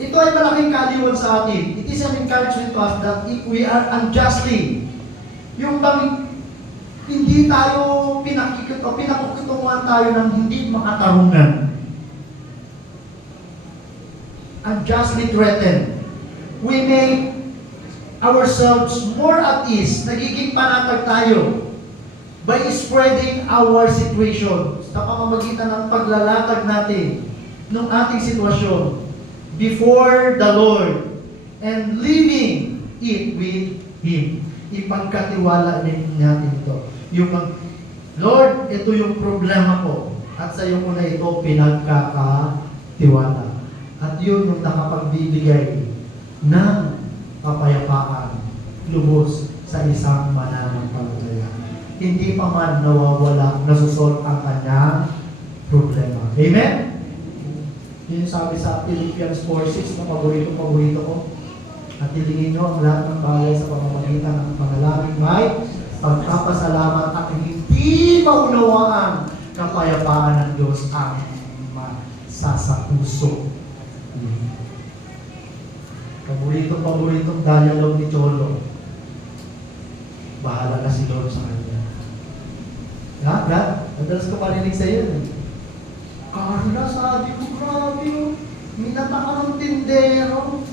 ito ay malaking kaliwan sa atin. It is an encouragement to us that if we are unjustly, yung bang hindi tayo pinakukutungan tayo ng hindi makatarungan. Unjustly threatened. We make ourselves more at ease. Nagiging panatag tayo by spreading our situation sa pamamagitan ng paglalatag natin ng ating sitwasyon before the Lord and leaving it with Him. Ipagkatiwala din natin ito. Yung Lord, ito yung problema ko at sa iyo ko na ito pinagkakatiwala. At yun yung nakapagbibigay ng kapayapaan lubos sa isang mananampalataya. Hindi pa man nawawala, nasusolve ang kanyang problema. Amen? Yun sabi sa Philippians 4:6 na paborito ko. At hilingin nyo ang lahat ng bagay sa pamamagitan ng panalangin may pagpapasalamat at hindi maunawaan kapayapaan ng Diyos ang sa puso. Paboritong dialogue ni Cholo. Bahala na si Lord sa kanya. God, madalas ko marinig sa iyo. Carla, sabi ko, grabe yun. Minata ka ng tindero.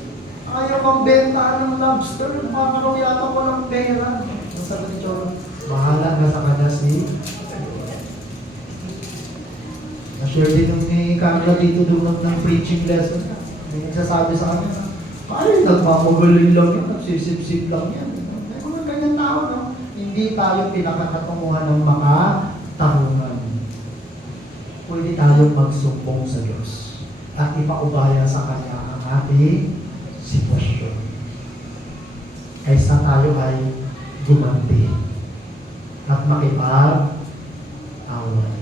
Ayaw kang benta ng lobster. Makakaraw yata ko ng pera. Ang sabi ni Cholo, bahala na sa kanya si na-share din ni Carla dito doon ng preaching lesson. May nagsasabi sa kanya, ay, nagmamagaling lang yan, nagsisip-sip lang yan. May mga ganyan tao, no? Hindi tayo pinakakatunguhan ng makatarungan. Pwede tayong magsumbong sa Diyos at ipaubaya sa Kanya ang ating sitwasyon. Kaysa tayo ay gumanti at makipag-away.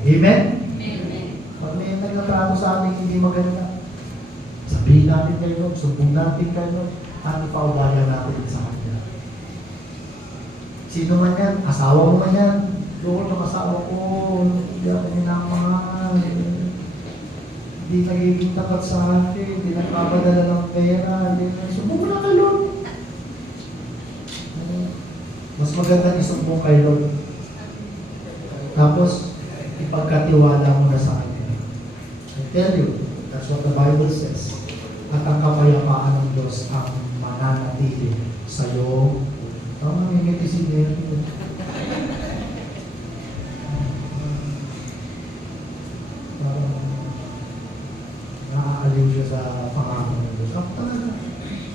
Amen? Pag may nagtatrato sa ating hindi maganda, sabihin natin kay Lord, sumbong natin kay Lord, at ipaubaya natin sa Kanya. Sino man yan? Asawa mo man yan? Lord, ang asawa ko, hindi ako minamahal. Hindi nagiging tapat sa akin, hindi nagpapadala ng pera, sumbong mo na kay Lord. Mas maganda isumbong kay Lord. Tapos, ipagkatiwala mo na sa Kanya. I tell you, that's what the Bible says. At ang kapayapaan ng Diyos ang mananatili sa iyo. Tama, may ngiti si Mary. Parang naaaliw siya sa pangako ng Diyos. Ako talaga,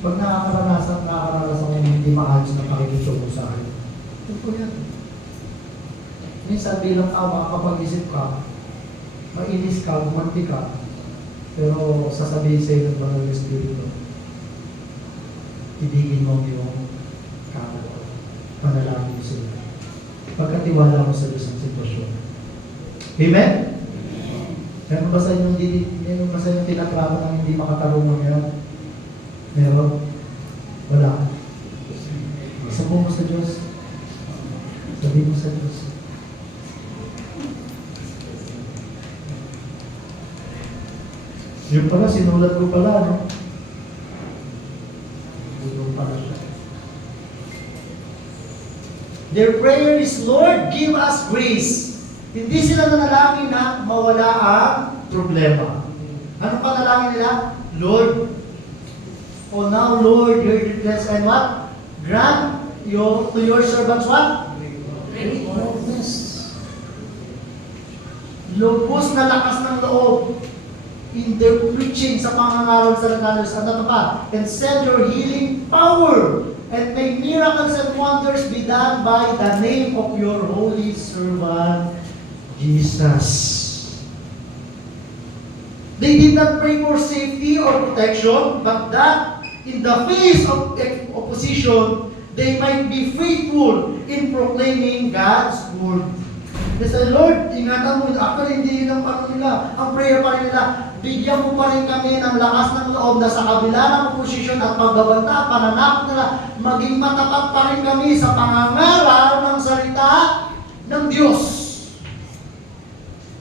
pag nakakaranas ako hindi maayos na pakikisyo mo sa akin. Ito po yan. Minsan bilang tao, makakapag-isip ka, mainis ka, gumanti ka, pero sasabihin sa'yo ng Banal na Espiritu, ibigin mo yung kapwa, panalangin mo sila. Pagkatiwala mo sa Diyos ang sitwasyon. Amen? Meron ba sa inyong tinatrato ng hindi makatarungan yan? Meron? Wala. Sabihin mo sa Diyos. Sabihin mo sa Diyos. Yung pala, sinulat ko pala, no? Yung pala siya. Their prayer is, Lord, give us grace. Hindi sila nanalangin na mawala ang problema. Ano panalangin nila? Lord, oh now, Lord, hear the request and what? Grant to your servants what? Boldness. Lubos na lakas ng loob in their preaching sa pangangaral sa Diyos. Ano pa? And send your healing power and make miracles and wonders be done by the name of your holy servant, Jesus. They did not pray for safety or protection, but that in the face of opposition, they might be faithful in proclaiming God's word. They said, Lord, ingatan mo, actually hindi yun ang pano nila. Ang prayer pa rin nila, bigyan mo pa rin kami ng lakas ng loob na sa kabila ng opposition at pagbabanta, pananakot nila, maging matapat pa rin kami sa pangangaral ng salita ng Diyos.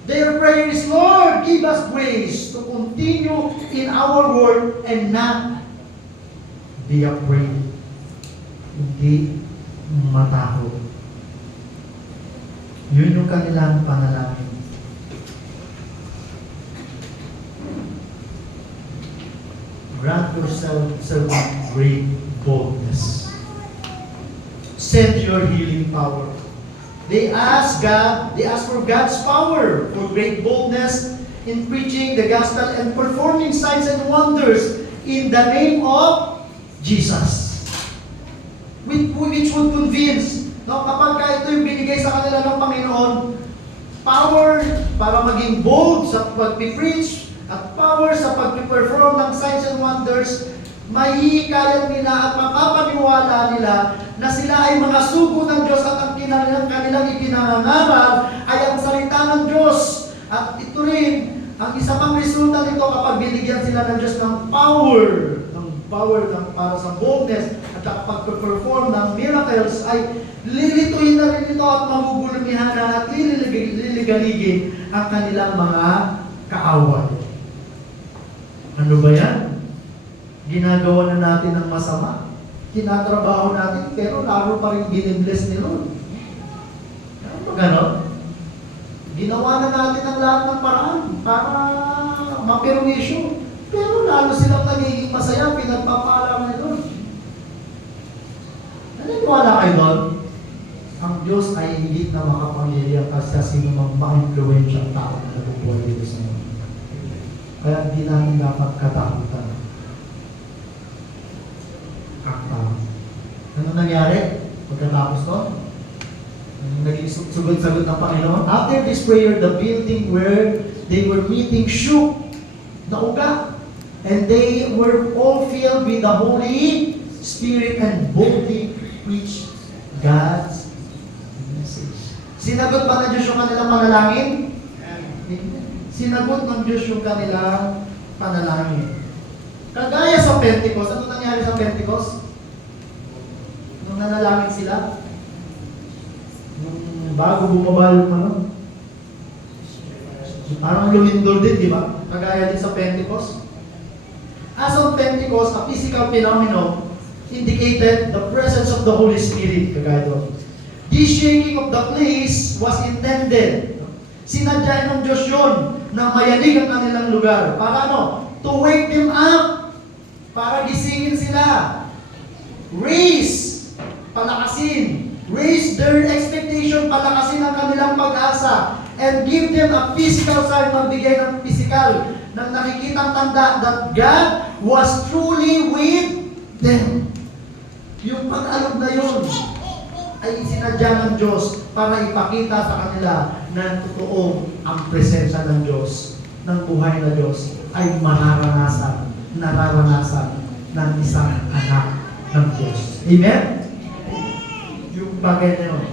Their prayer is, Lord, give us grace to continue in our work and not be afraid. Hindi matakot. Yun yung kanilang panalangin. Grant yourself great boldness. Send your healing power. They ask for God's power for great boldness in preaching the gospel and performing signs and wonders in the name of Jesus. Which would convince, no, kapag ito yung binigay sa kanila ng Panginoon, power para maging bold sa pag-preach at power sa pag-perform ng signs and wonders, mahihikayan nila at makapaniwala nila na sila ay mga sugo ng Diyos at ang kanilang ipinangangaral ay ang salita ng Diyos. At ito rin, ang isa pang resulta nito kapag binigyan sila ng Diyos ng power para sa boldness at saka pag-perform ng miracles ay lilituin na rin ito at magugulumihan na at liligaligin ang kanilang mga kaaway. Ano ba yan? Ginagawa na natin ng masama. Tinatrabaho natin, pero lalo pa rin binibless ni Lord. Ano ba ganon? Ginawa na natin ang lahat ng paraan para mapirwisyo. Pero lalo silang nagiging masaya, pinagpapala ni Lord. Naniniwala kayo doon? Ang Diyos ay higit na makapangyarihan kasi sa sino mang ma-influensya ang tao na nabubuhay dito sa mundo. Kaya hindi namin dapat katakutan ang tao. Ano nangyari pagkatapos to? Naging sugod-sagot ng Panginoon. After this prayer, the building where they were meeting shook, nauga, and they were all filled with the Holy Spirit and boldly preached God's message. Sinagot ba ng Diyos yung kanilang panalangin? Sinagot ng Diyos yung kanilang panalangin. Kagaya sa Pentecost, ano nangyari sa Pentecost? Nung nanalangin sila, nung bago bumaba yung ano, parang lumindol din, di ba? Kagaya din sa Pentecost. As of Pentecost, a physical phenomenon indicated the presence of the Holy Spirit. Kagaya doon. This shaking of the place was intended. Sinadya ng Diyos yun na mayanig ang kanilang lugar. Para ano? To wake them up. Para gisingin sila. Raise. Palakasin. Raise their expectation. Palakasin ang kanilang pag-asa. And give them a physical sign. Magbigay ng physical. Nang nakikitang tanda that God was truly with them. Yung pag-alog na yun ay isinadya ng Diyos para ipakita sa kanila na totoo ang presensya ng Diyos, ng buhay na Diyos ay nararanasan ng isang anak ng Diyos. Amen? Yung bagay na yun.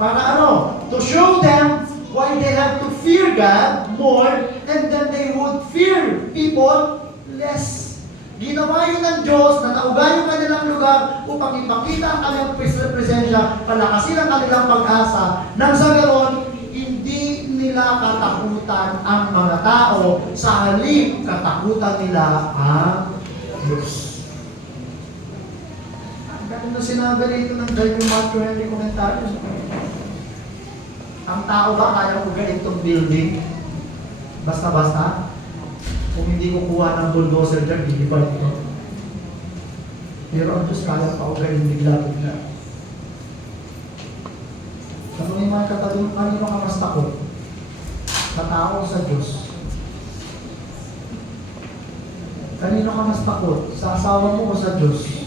Para ano? To show them why they have to fear God more and then they would fear people less. Ginawa yun ng Diyos na nauga yung kanilang lugar upang ipakita ang kanilang presensya, palakasin ang kanilang pag-asa, nang sa ganon, hindi nila katakutan ang mga tao, sa halip katakutan nila ang Diyos. Ganun na sinabi rito ng W. Mark Henry Commentary. Ang tao ba kaya ugain itong building? Basta-basta? Kung hindi kukuha ng bulldozer dyan, hindi pa ito. Pero ang Diyos kaya pa ugain bigla-bigla. Tanungin mga katabi, kanino ka mas takot? Sa tao o sa Diyos? Kanino ka mas takot? Sa asawa mo o sa Diyos?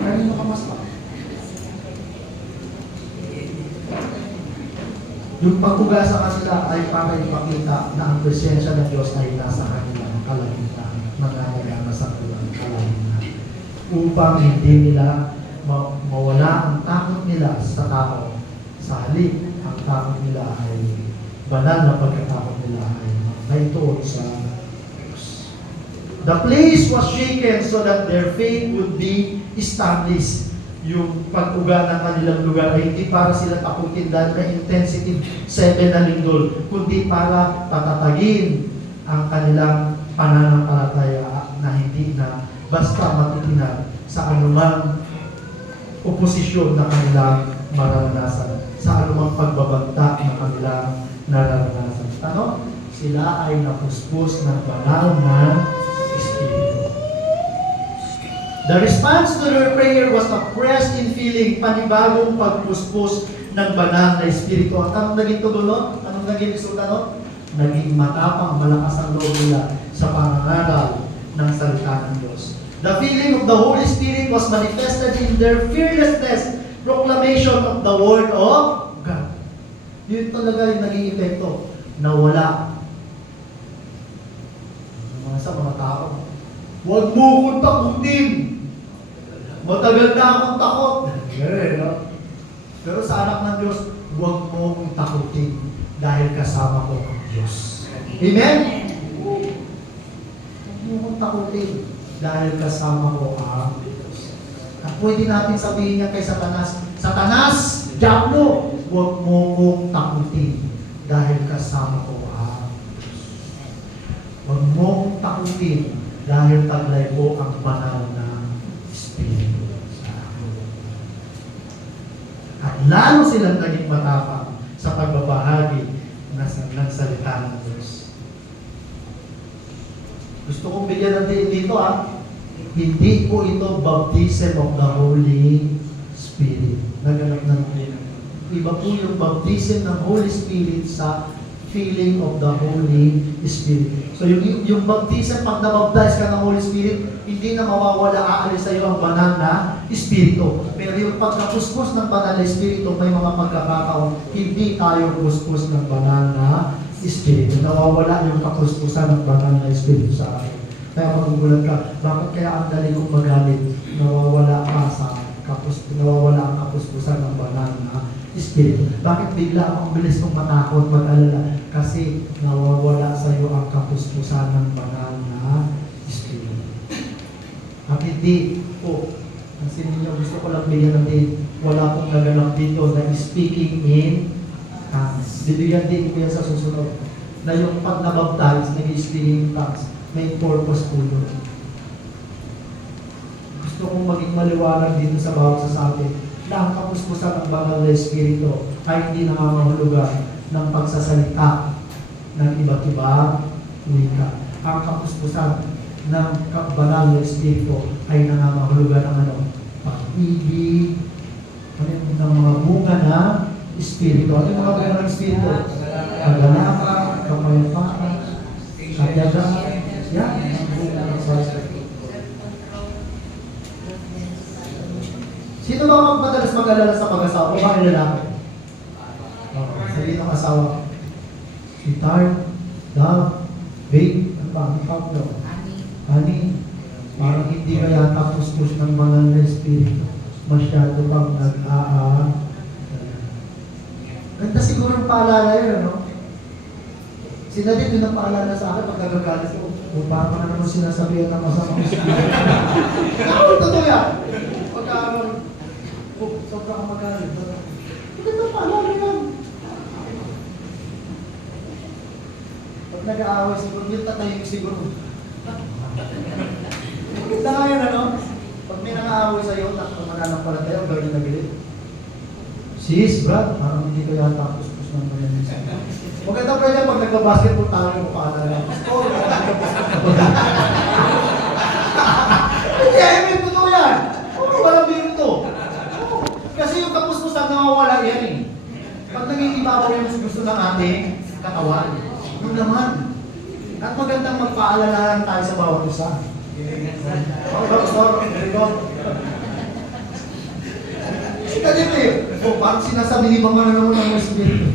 Kanino ka mas takot? Yung pag-uga sa kanila ay para ipakita na ang presensya ng Diyos ay nasa kanilang kalagitnaan, magagana sa kanilang kalagitnaan. Upang hindi nila mawala ang takot nila sa tao. Sa halip, ang takot nila ay banal na pagkatakot nila ay naituon sa Diyos. The place was shaken so that their faith would be established. Yung pag-uga ng kanilang lugar ay hindi para sila takutin dahil na intensity 7 na lindol, kundi para patatagin ang kanilang pananampalataya na hindi na basta matitinag sa anumang oposisyon na kanilang mararanasan, sa anumang pagbabanta na kanilang nararanasan. Ano? Sila ay napuspos ng banal na Espiritu. The response to their prayer was a pressed in feeling, panibagong pagpuspos ng banal na Espiritu. At anong naging tugon? Anong naging resulta nun? Naging matapang, malakas ang loob nila sa pangangaral ng salita ng Diyos. The feeling of the Holy Spirit was manifested in their fearlessness, proclamation of the Word of God. Yun talaga yung naging epekto. Nawala. Sa mga tao. Huwag mo kong takutin. Matagal na akong takot. Pero sa anak ng Diyos, huwag mo kong takutin dahil kasama ko ang Diyos. Amen? Huwag mo kong takutin. dahil kasama ko ang Diyos. At pwede natin sabihin niya kay Satanas, Satanas, Diablo, huwag mo kong takutin dahil kasama ko ang Diyos. Huwag mo kong takutin dahil taglay ko ang banal na Espiritu sa akin. At lalo silang naging matapang sa pagbabahagi ng salita ng Diyos. Gusto kong bigyan natin dito hindi po ito baptism of the Holy Spirit. Naganap ng iba po yung baptism ng Holy Spirit sa filling of the Holy Spirit. So yung baptism, pag nabaptize ka ng Holy Spirit, hindi na mawawala, aalis sa iyo ang banal na Espiritu. Pero yung pagkapuspos ng banal na Espiritu, may mga pagkakataon, hindi tayo puspos ng banal na Espiritu. Nawawala yung kapuspusan ng banal na Espiritu sa akin. Kaya magugulat ka, bakit kaya ang dali kong magalit? Nawawala ang kapuspusan ng banal na Espiritu. Bakit bigla akong bilis kong matakot, mag-alala? Kasi nawawala sa iyo ang kapuspusan ng banal na Espiritu. At hindi po, kasi ninyo gusto ko lang bigyan natin, wala pong naganap dito na speaking in tongues. Bibigyan din ko yan sa susunod. Na yung pag nabaptize, nag-speaking in tongues, may purpose po yun. Gusto kong maging maliwanag dito sa bawat sa atin na ang kapuspusan ng banal na Espiritu ay hindi nangangahulugan ng pagsasalita ng iba't ibang wika. Ang kapuspusan ng banal na Espiritu ay nangangahulugan ng pag-ibig, ng mga bunga na Espiritu. Ano yung mga bunga ng Espiritu? Kagalakan, kapayapaan, katyagaan. Yan, ang bunga ng Espiritu. Sino ba madalas mag-alala sa pag-asawa? O bakit lalaki? Sabihin ng asawa, sweetheart, love, babe, ano ba? Ang panglo? Honey, parang hindi ka yata puspos ng banal na Espiritu. Masyado pang Ganda siguro ang paalala yun, ano? Sila din yung napaalala sa akin pag nagagalit ko. O parang na naman sinasabihan ng masamang Espiritu. Ako, totoo yan! Sobrang magaling. Maganda paalala yan. Pag nag-aaway siguro, yung tatayong siguro. Maganda nga yan, ano? Pag may nang-aaway sa'yo, mananampalataya, ang gawin na galit. Sis, Brad, parang hindi ko yata puspos ng mayanin sa'yo. Maganda pa yan, pag nagbabasketball tayo yung paalala. Pastor, hindi, I mean, totoo yan. Walang biro to. Kasi yung kapuspusan nawawala yan eh. Pag naging ibabaw yung gusto ng ating katawan, yung laman. At magandang magpaalalahan tayo sa bawat isa. Okay, Pastor, very good. Sika din eh. Parang sinasabi ni mga naman ng Espiritu.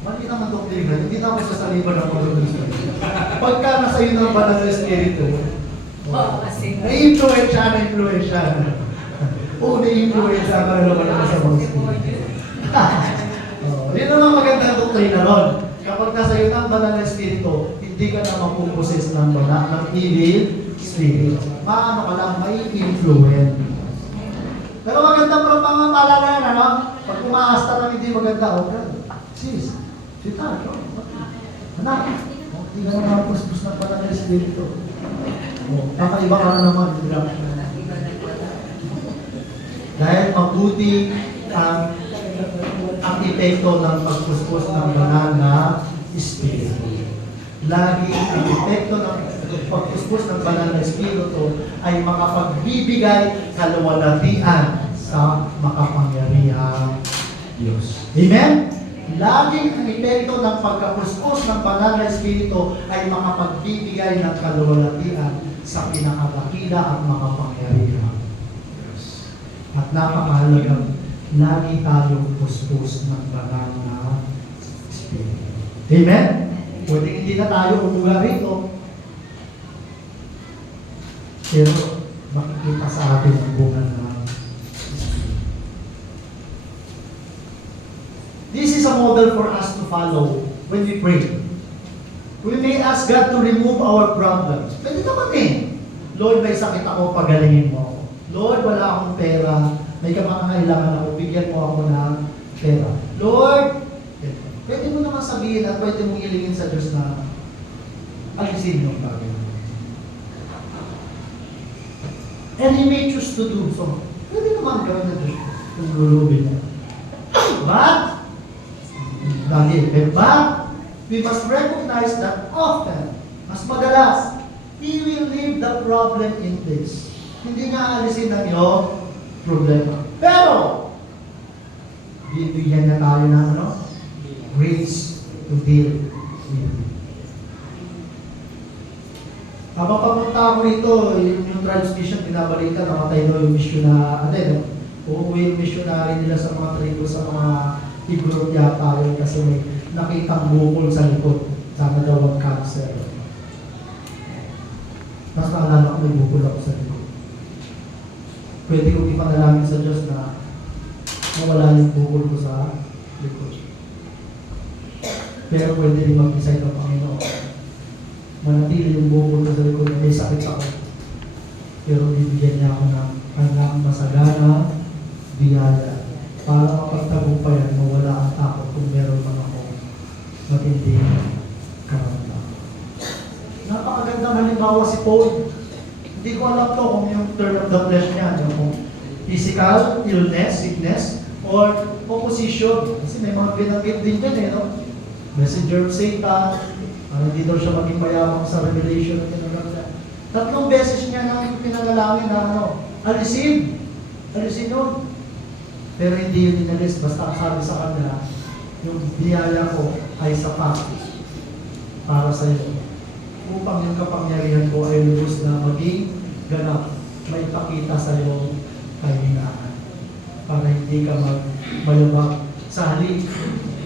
Mali naman doktrina, hindi na ako sasaliban ng mga Espiritu. Pagka nasa iyo ng banal na Espiritu, na-influensya. Oo, na-influensya ka na naman ako sa mga Espiritu. Yun naman magandang doktrina ron. Kapag nasa iyo ng banal na Espiritu, hindi ka na mapuposes ng banal ng evil spirit. Maano ka lang, may influence. Pero maganda pa mga paalala yan, ano? Pag umaasta lang hindi maganda, okay. Sis, sita, anak, hindi ka naman puspos ng banal na Espiritu. Kakaiba ka na naman. Dahil mabuti ang epekto ng pagpuspos ng banal na Espiritu. Lagi ang epekto ng pagpuspos ng banal na Espiritu ay makapagbibigay kaluwalhatian sa makapangyarihang Diyos. Amen? Laging ang epekto ng pagkapuspos ng banal na Espiritu ay makapagbibigay ng kaluwalhatian sa pinakadakila at makapangyarihang Diyos. At napakahalagang lagi tayong puspos ng banal na Espiritu. Amen? Pwede hindi na tayo umuga rito. Pero makikita sa atin ang bunga ng Espiritu. This is a model for us to follow when we pray. We may ask God to remove our problems. Pwede naman eh. Lord, may sakit ako, pagalingin mo ako. Lord, wala akong pera, may kailangan ako, bigyan mo ako ng pera. Lord, pwede mo naman sabihin at pwede mong hilingin sa Diyos na alisin yung bagay. And He may choose to do so. Pwede naman gawin na Diyos kung lulubin niya. But we must recognize that often, mas madalas, He will leave the problem in place. Hindi nga alisin ng iyong problema. Pero, bibigyan niya tayo ng grace to deal with it. Habang papunta ako rito, yung transmission, pinabalita, namatay daw yung uuwi yung missionary nila sa mga tribo, sa mga igorot yata yun kasi may nakitang bukol sa likod. Sana daw ang cancer. Tapos naalala ko may bukol ako sa likod. Pwede kong ipanalangin sa Diyos na mawala yung bukol ko sa likod. Pero pwede rin mag-decide ng Panginoon. Manatili yung bukol ko sa likod na may sakit ako. Pero bibigyan niya ako ng kanyang masagana, biyaya, para mapagtagumpayan, mawala ang takot kung meron man ako matinding karamdaman. Napakagandang halimbawa si Paul. Hindi ko alam to kung yung turn of the flesh niya, yung physical illness, sickness, or opposition. Kasi may mga binanggit din dyan no? Messenger of Satan, hindi daw siya maging mayamang sa revelation at kinaganda. 3 beses niya nang pinanalangin na alisin nun. Pero hindi yun inalis, basta ang sabi sa kanila, yung biyaya ko ay sapat para sa iyo. Upang yung kapangyarihan ko ay lubos na maging ganap, may pakita sa iyo kahinaan. Para hindi ka mayabang. Sa halip,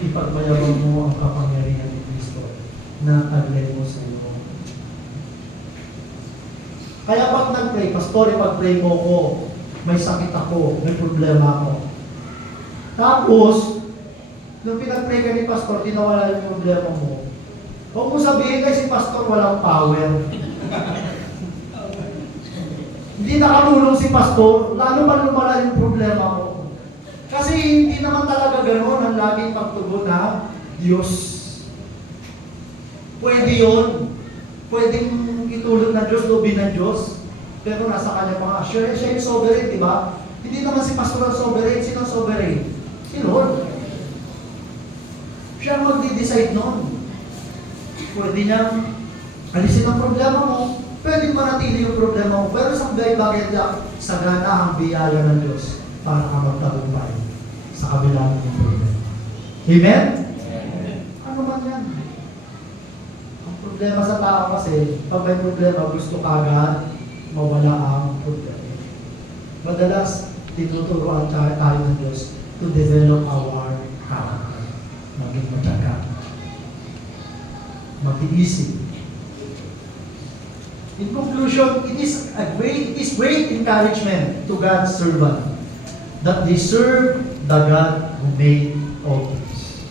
ipagmayabang mo ang kapangyarihan ni Kristo na taglay mo sa iyo. Kaya pag nag-pray, pastor, ipag-pray mo ko, may sakit ako, may problema ako. Tapos, nung pinag-pray ka ni pastor, di nawala yung problema mo. Huwag mo sabihin si pastor walang power. Hindi nakatulong si pastor, lalo man lumala yung problema mo. Kasi hindi naman talaga gano'n ang laging pagtugon na Diyos. Pwede yun. Pwedeng itulog ng Diyos, lobin ng Diyos. Pero nasa kanya mga, siya yung sovereign, di ba? Hindi naman si pastor ang sovereign. Sino ang sovereign? Si Lord. Siya ang magdi-decide noon. Pwede niyang alisin ang problema mo, pwede manatili yung problema mo, pero isang bagay niya, sagana ang biyaya ng Diyos para ka magtagumpay sa kabila ng problema. Amen? Ano man yan? Ang problema sa tao kasi, pag may problema, gusto kagad mawala ang problema. Madalas, tinuturuan tayo ng Diyos to develop our character. Maging matyaga. Mag-iisip. In conclusion, it is great encouragement to God's servant that they serve the God who made all things.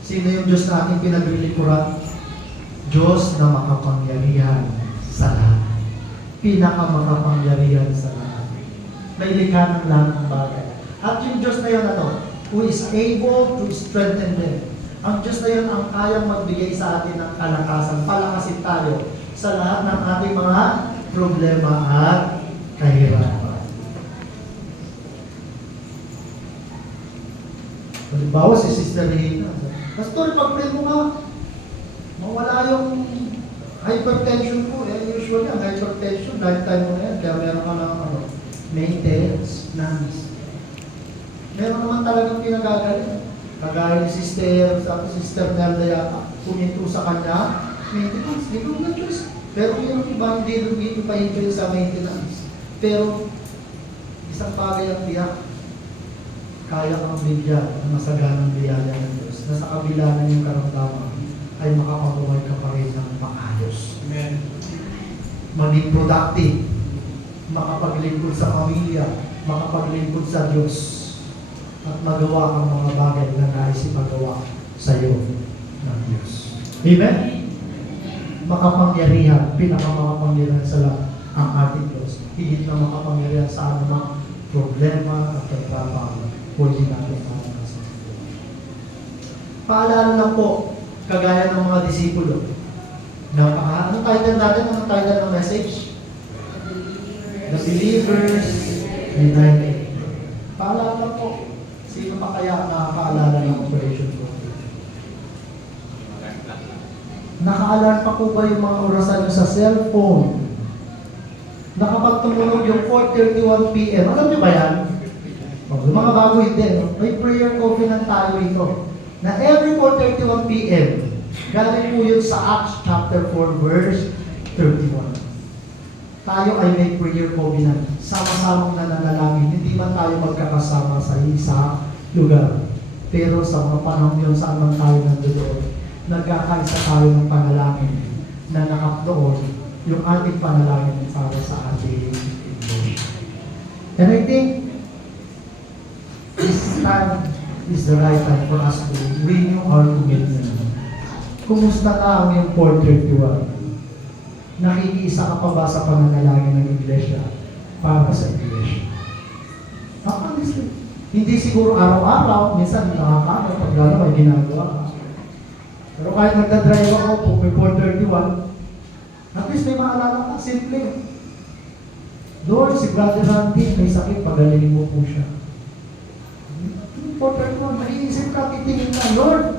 Sino yung Diyos na ating pinaglilikuran? Diyos na makapangyarihan sa lahat. Pinakamakapangyarihan sa lahat. May likha ng lahat ng bagay. At yung Diyos na yun, who is able to strengthen them. Ang Diyos na yun ang kayang magbigay sa atin ng kalakasan, palakasin tayo sa lahat ng ating mga problema at kahirapan. Halimbawa si Sister Rina, pastor, pag-pray mo nga, mawala yung hypertension ko. Usually ang hypertension, lifetime mo na yan, kaya meron ka ng maintenance, plans. Meron naman talagang pinagagaling. Kagaya ni Sister Nelda yata, puminto sa kanya, maintenance, hindi ko na choice. Pero yung iba hindi pahinto sa maintenance. Pero isang bagay ang tiyak, kaya kang bigyan ng masaganang biyaya ng Diyos na sa kabila ng iyong karamdaman ay makapabuhay ka pa rin ng maayos. Amen. Maging productive, makapaglingkod sa pamilya, makapaglingkod sa Diyos, at magawa ang mga bagay na nais ipagawa sa iyo ng Diyos. Amen? makapangyarihan, pinakamakapangyarihan sa lahat, ang ating Diyos. Higit na makapangyarihan sa anumang problema at trabaho. Pwede natin maranasan. Paalala lang po, kagaya ng mga disipulo. Anong title natin? Anong title ng message? The Believers United. Paalala lang po. Sino pa kaya nakakaalala ng Operation Covid? Nakaalarm pa po ba yung mga orasan sa cellphone? Nakapagtumunog yung 4:31 p.m. Alam niyo ba yan? Yung mga bago hindi. No? May prayer covenant tayo ito. Na every 4:31 p.m. galing po yun sa Acts chapter 4 verse 31. Tayo ay may prayer covenant. Sama-samang nananalangin. Hindi man tayo magkakasama sa isang lugar. Pero sa mga panahon yun, saan man tayo nandoon, nagkakaisa tayo ng panalangin na nakapdoon yung ating panalangin para sa ating English. And I think this time is the right time for us to renew our commitment. Kumusta na ang yung 4:31? Nakikiisa ka pa ba sa pananalangin ng iglesia para sa iglesia? Honestly, hindi siguro araw-araw, minsan nakakano, pag lalo may ginagawa ka. Pero kahit nagdadrive ako po, may 4:31, at least may maalala ka, simple. Lord, si Brother Randy, may sakit, pagalingin mo po siya. 4:31, naiisip ka, titingin ka, Lord,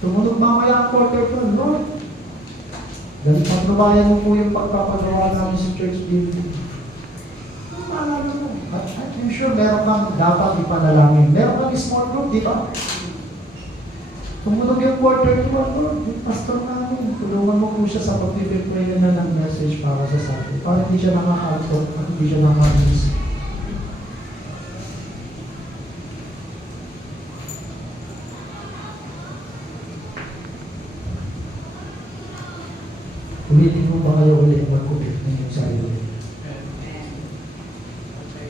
tumunog mamaya ang 4:31, Lord. Dahil pagnubayan mo po yung pagpapagawa namin sa church building. Maalala mo. I'm sure meron kang dapat ipanalangin. Meron kang small group, di ba? Tumunog yung 4:31, Lord, yung pastor namin, tulungan mo po siya sa pag-prepare na ng message para sa Sunday. Para hindi siya nakaka-alto at hindi siya nakaka-miss. Ulitin mo ba kayo ulit mag-commit ng iyong sarili?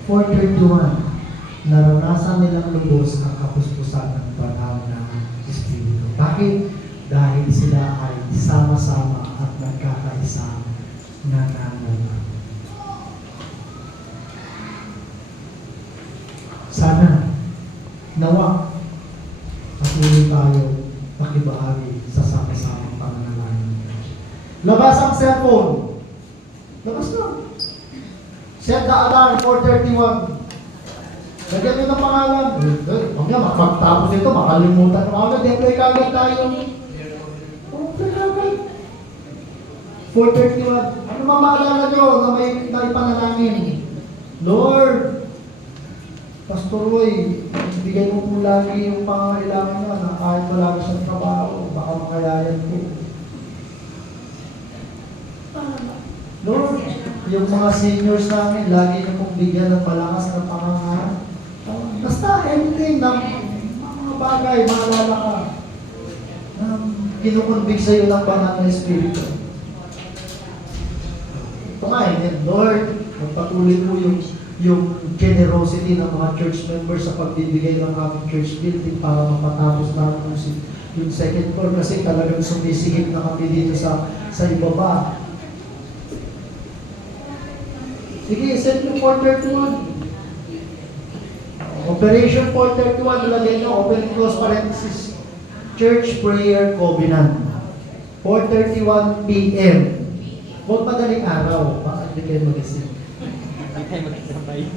4:31, naranasan nilang lubos ang kapuspusan ng banal na Espiritu. Bakit? Dahil sila ay sama-sama at nagkakaisa nananala. Sana, nawa, patuloy tayo makibahagi sa sama-samang pananalangin. Labas ang cellphone. Labas na. Set the alarm, 4:31. Lagyan nyo ng pangalan. Huwag nga, magtapos ito, makalimutan mo agad. Apply kagad tayo. Apply kagad. 4:31. Ano mamaalala nyo na may panalangin? Lord, Pastor Roy, bigay mo po lagi yung pangangailangan niya na kahit wala ka siyang trabaho, baka makayayan po. Lord, yung mga seniors namin, lagi niyo pong bigyan ng malakas ng pangangaral. Basta anything na mga bagay, maalala ka na kinukonbig sa iyo ng banal na Espiritu. Ito nga Lord, magpatuloy po yung generosity ng mga church members sa pagbibigay ng aming church building para mapatapos namin yung second floor kasi talagang sumisigit na kami dito sa ibaba. Sige, set mo 4:31. Operation 4:31, nilagay nyo, open close parenthesis. Church Prayer Covenant. 4:31 p.m. Huwag madaling araw. Bakit hindi kayo mag-isip? Hindi tayo magkasabay.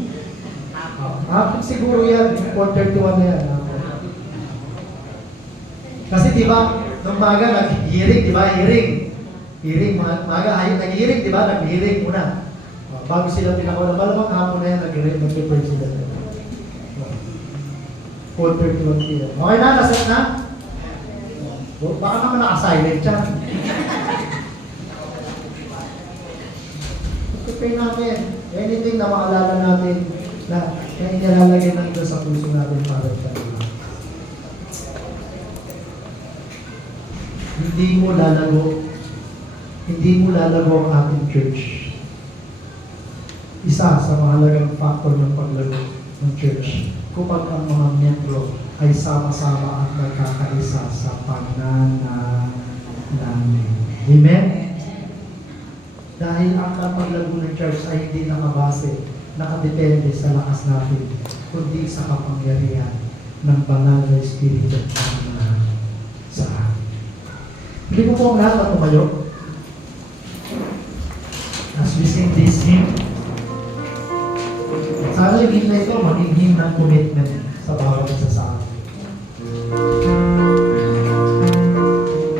Siguro yan, 4:31 na yan. Kasi diba, nung maga nag-hearing, diba? Hearing, maga ayun, nag-hearing, diba? Nag-hearing muna. Bago sila pinakawalan, malamang hapon na yan, nag-prepare sila. 4:31 p.m. Okay na, naset na? Baka naman naka-silent siya. Prepare natin. Anything na maalala natin na inilalagay na ito sa puso natin para sa iba. Hindi mo lalago ang ating church. Isa sa mahalagang factor ng paglago ng church kapag ang mga miyembro ay sama-sama at nagkakaisa sa pananalangin. Amen? Dahil ang paglago ng church ay hindi nakadepende sa lakas natin, kundi sa kapangyarihan ng banal na Espiritu na sa atin. Hindi ko po ang lahat at tumayo. As we sing this hymn, sana yung hymn na ito maging hymn ng commitment.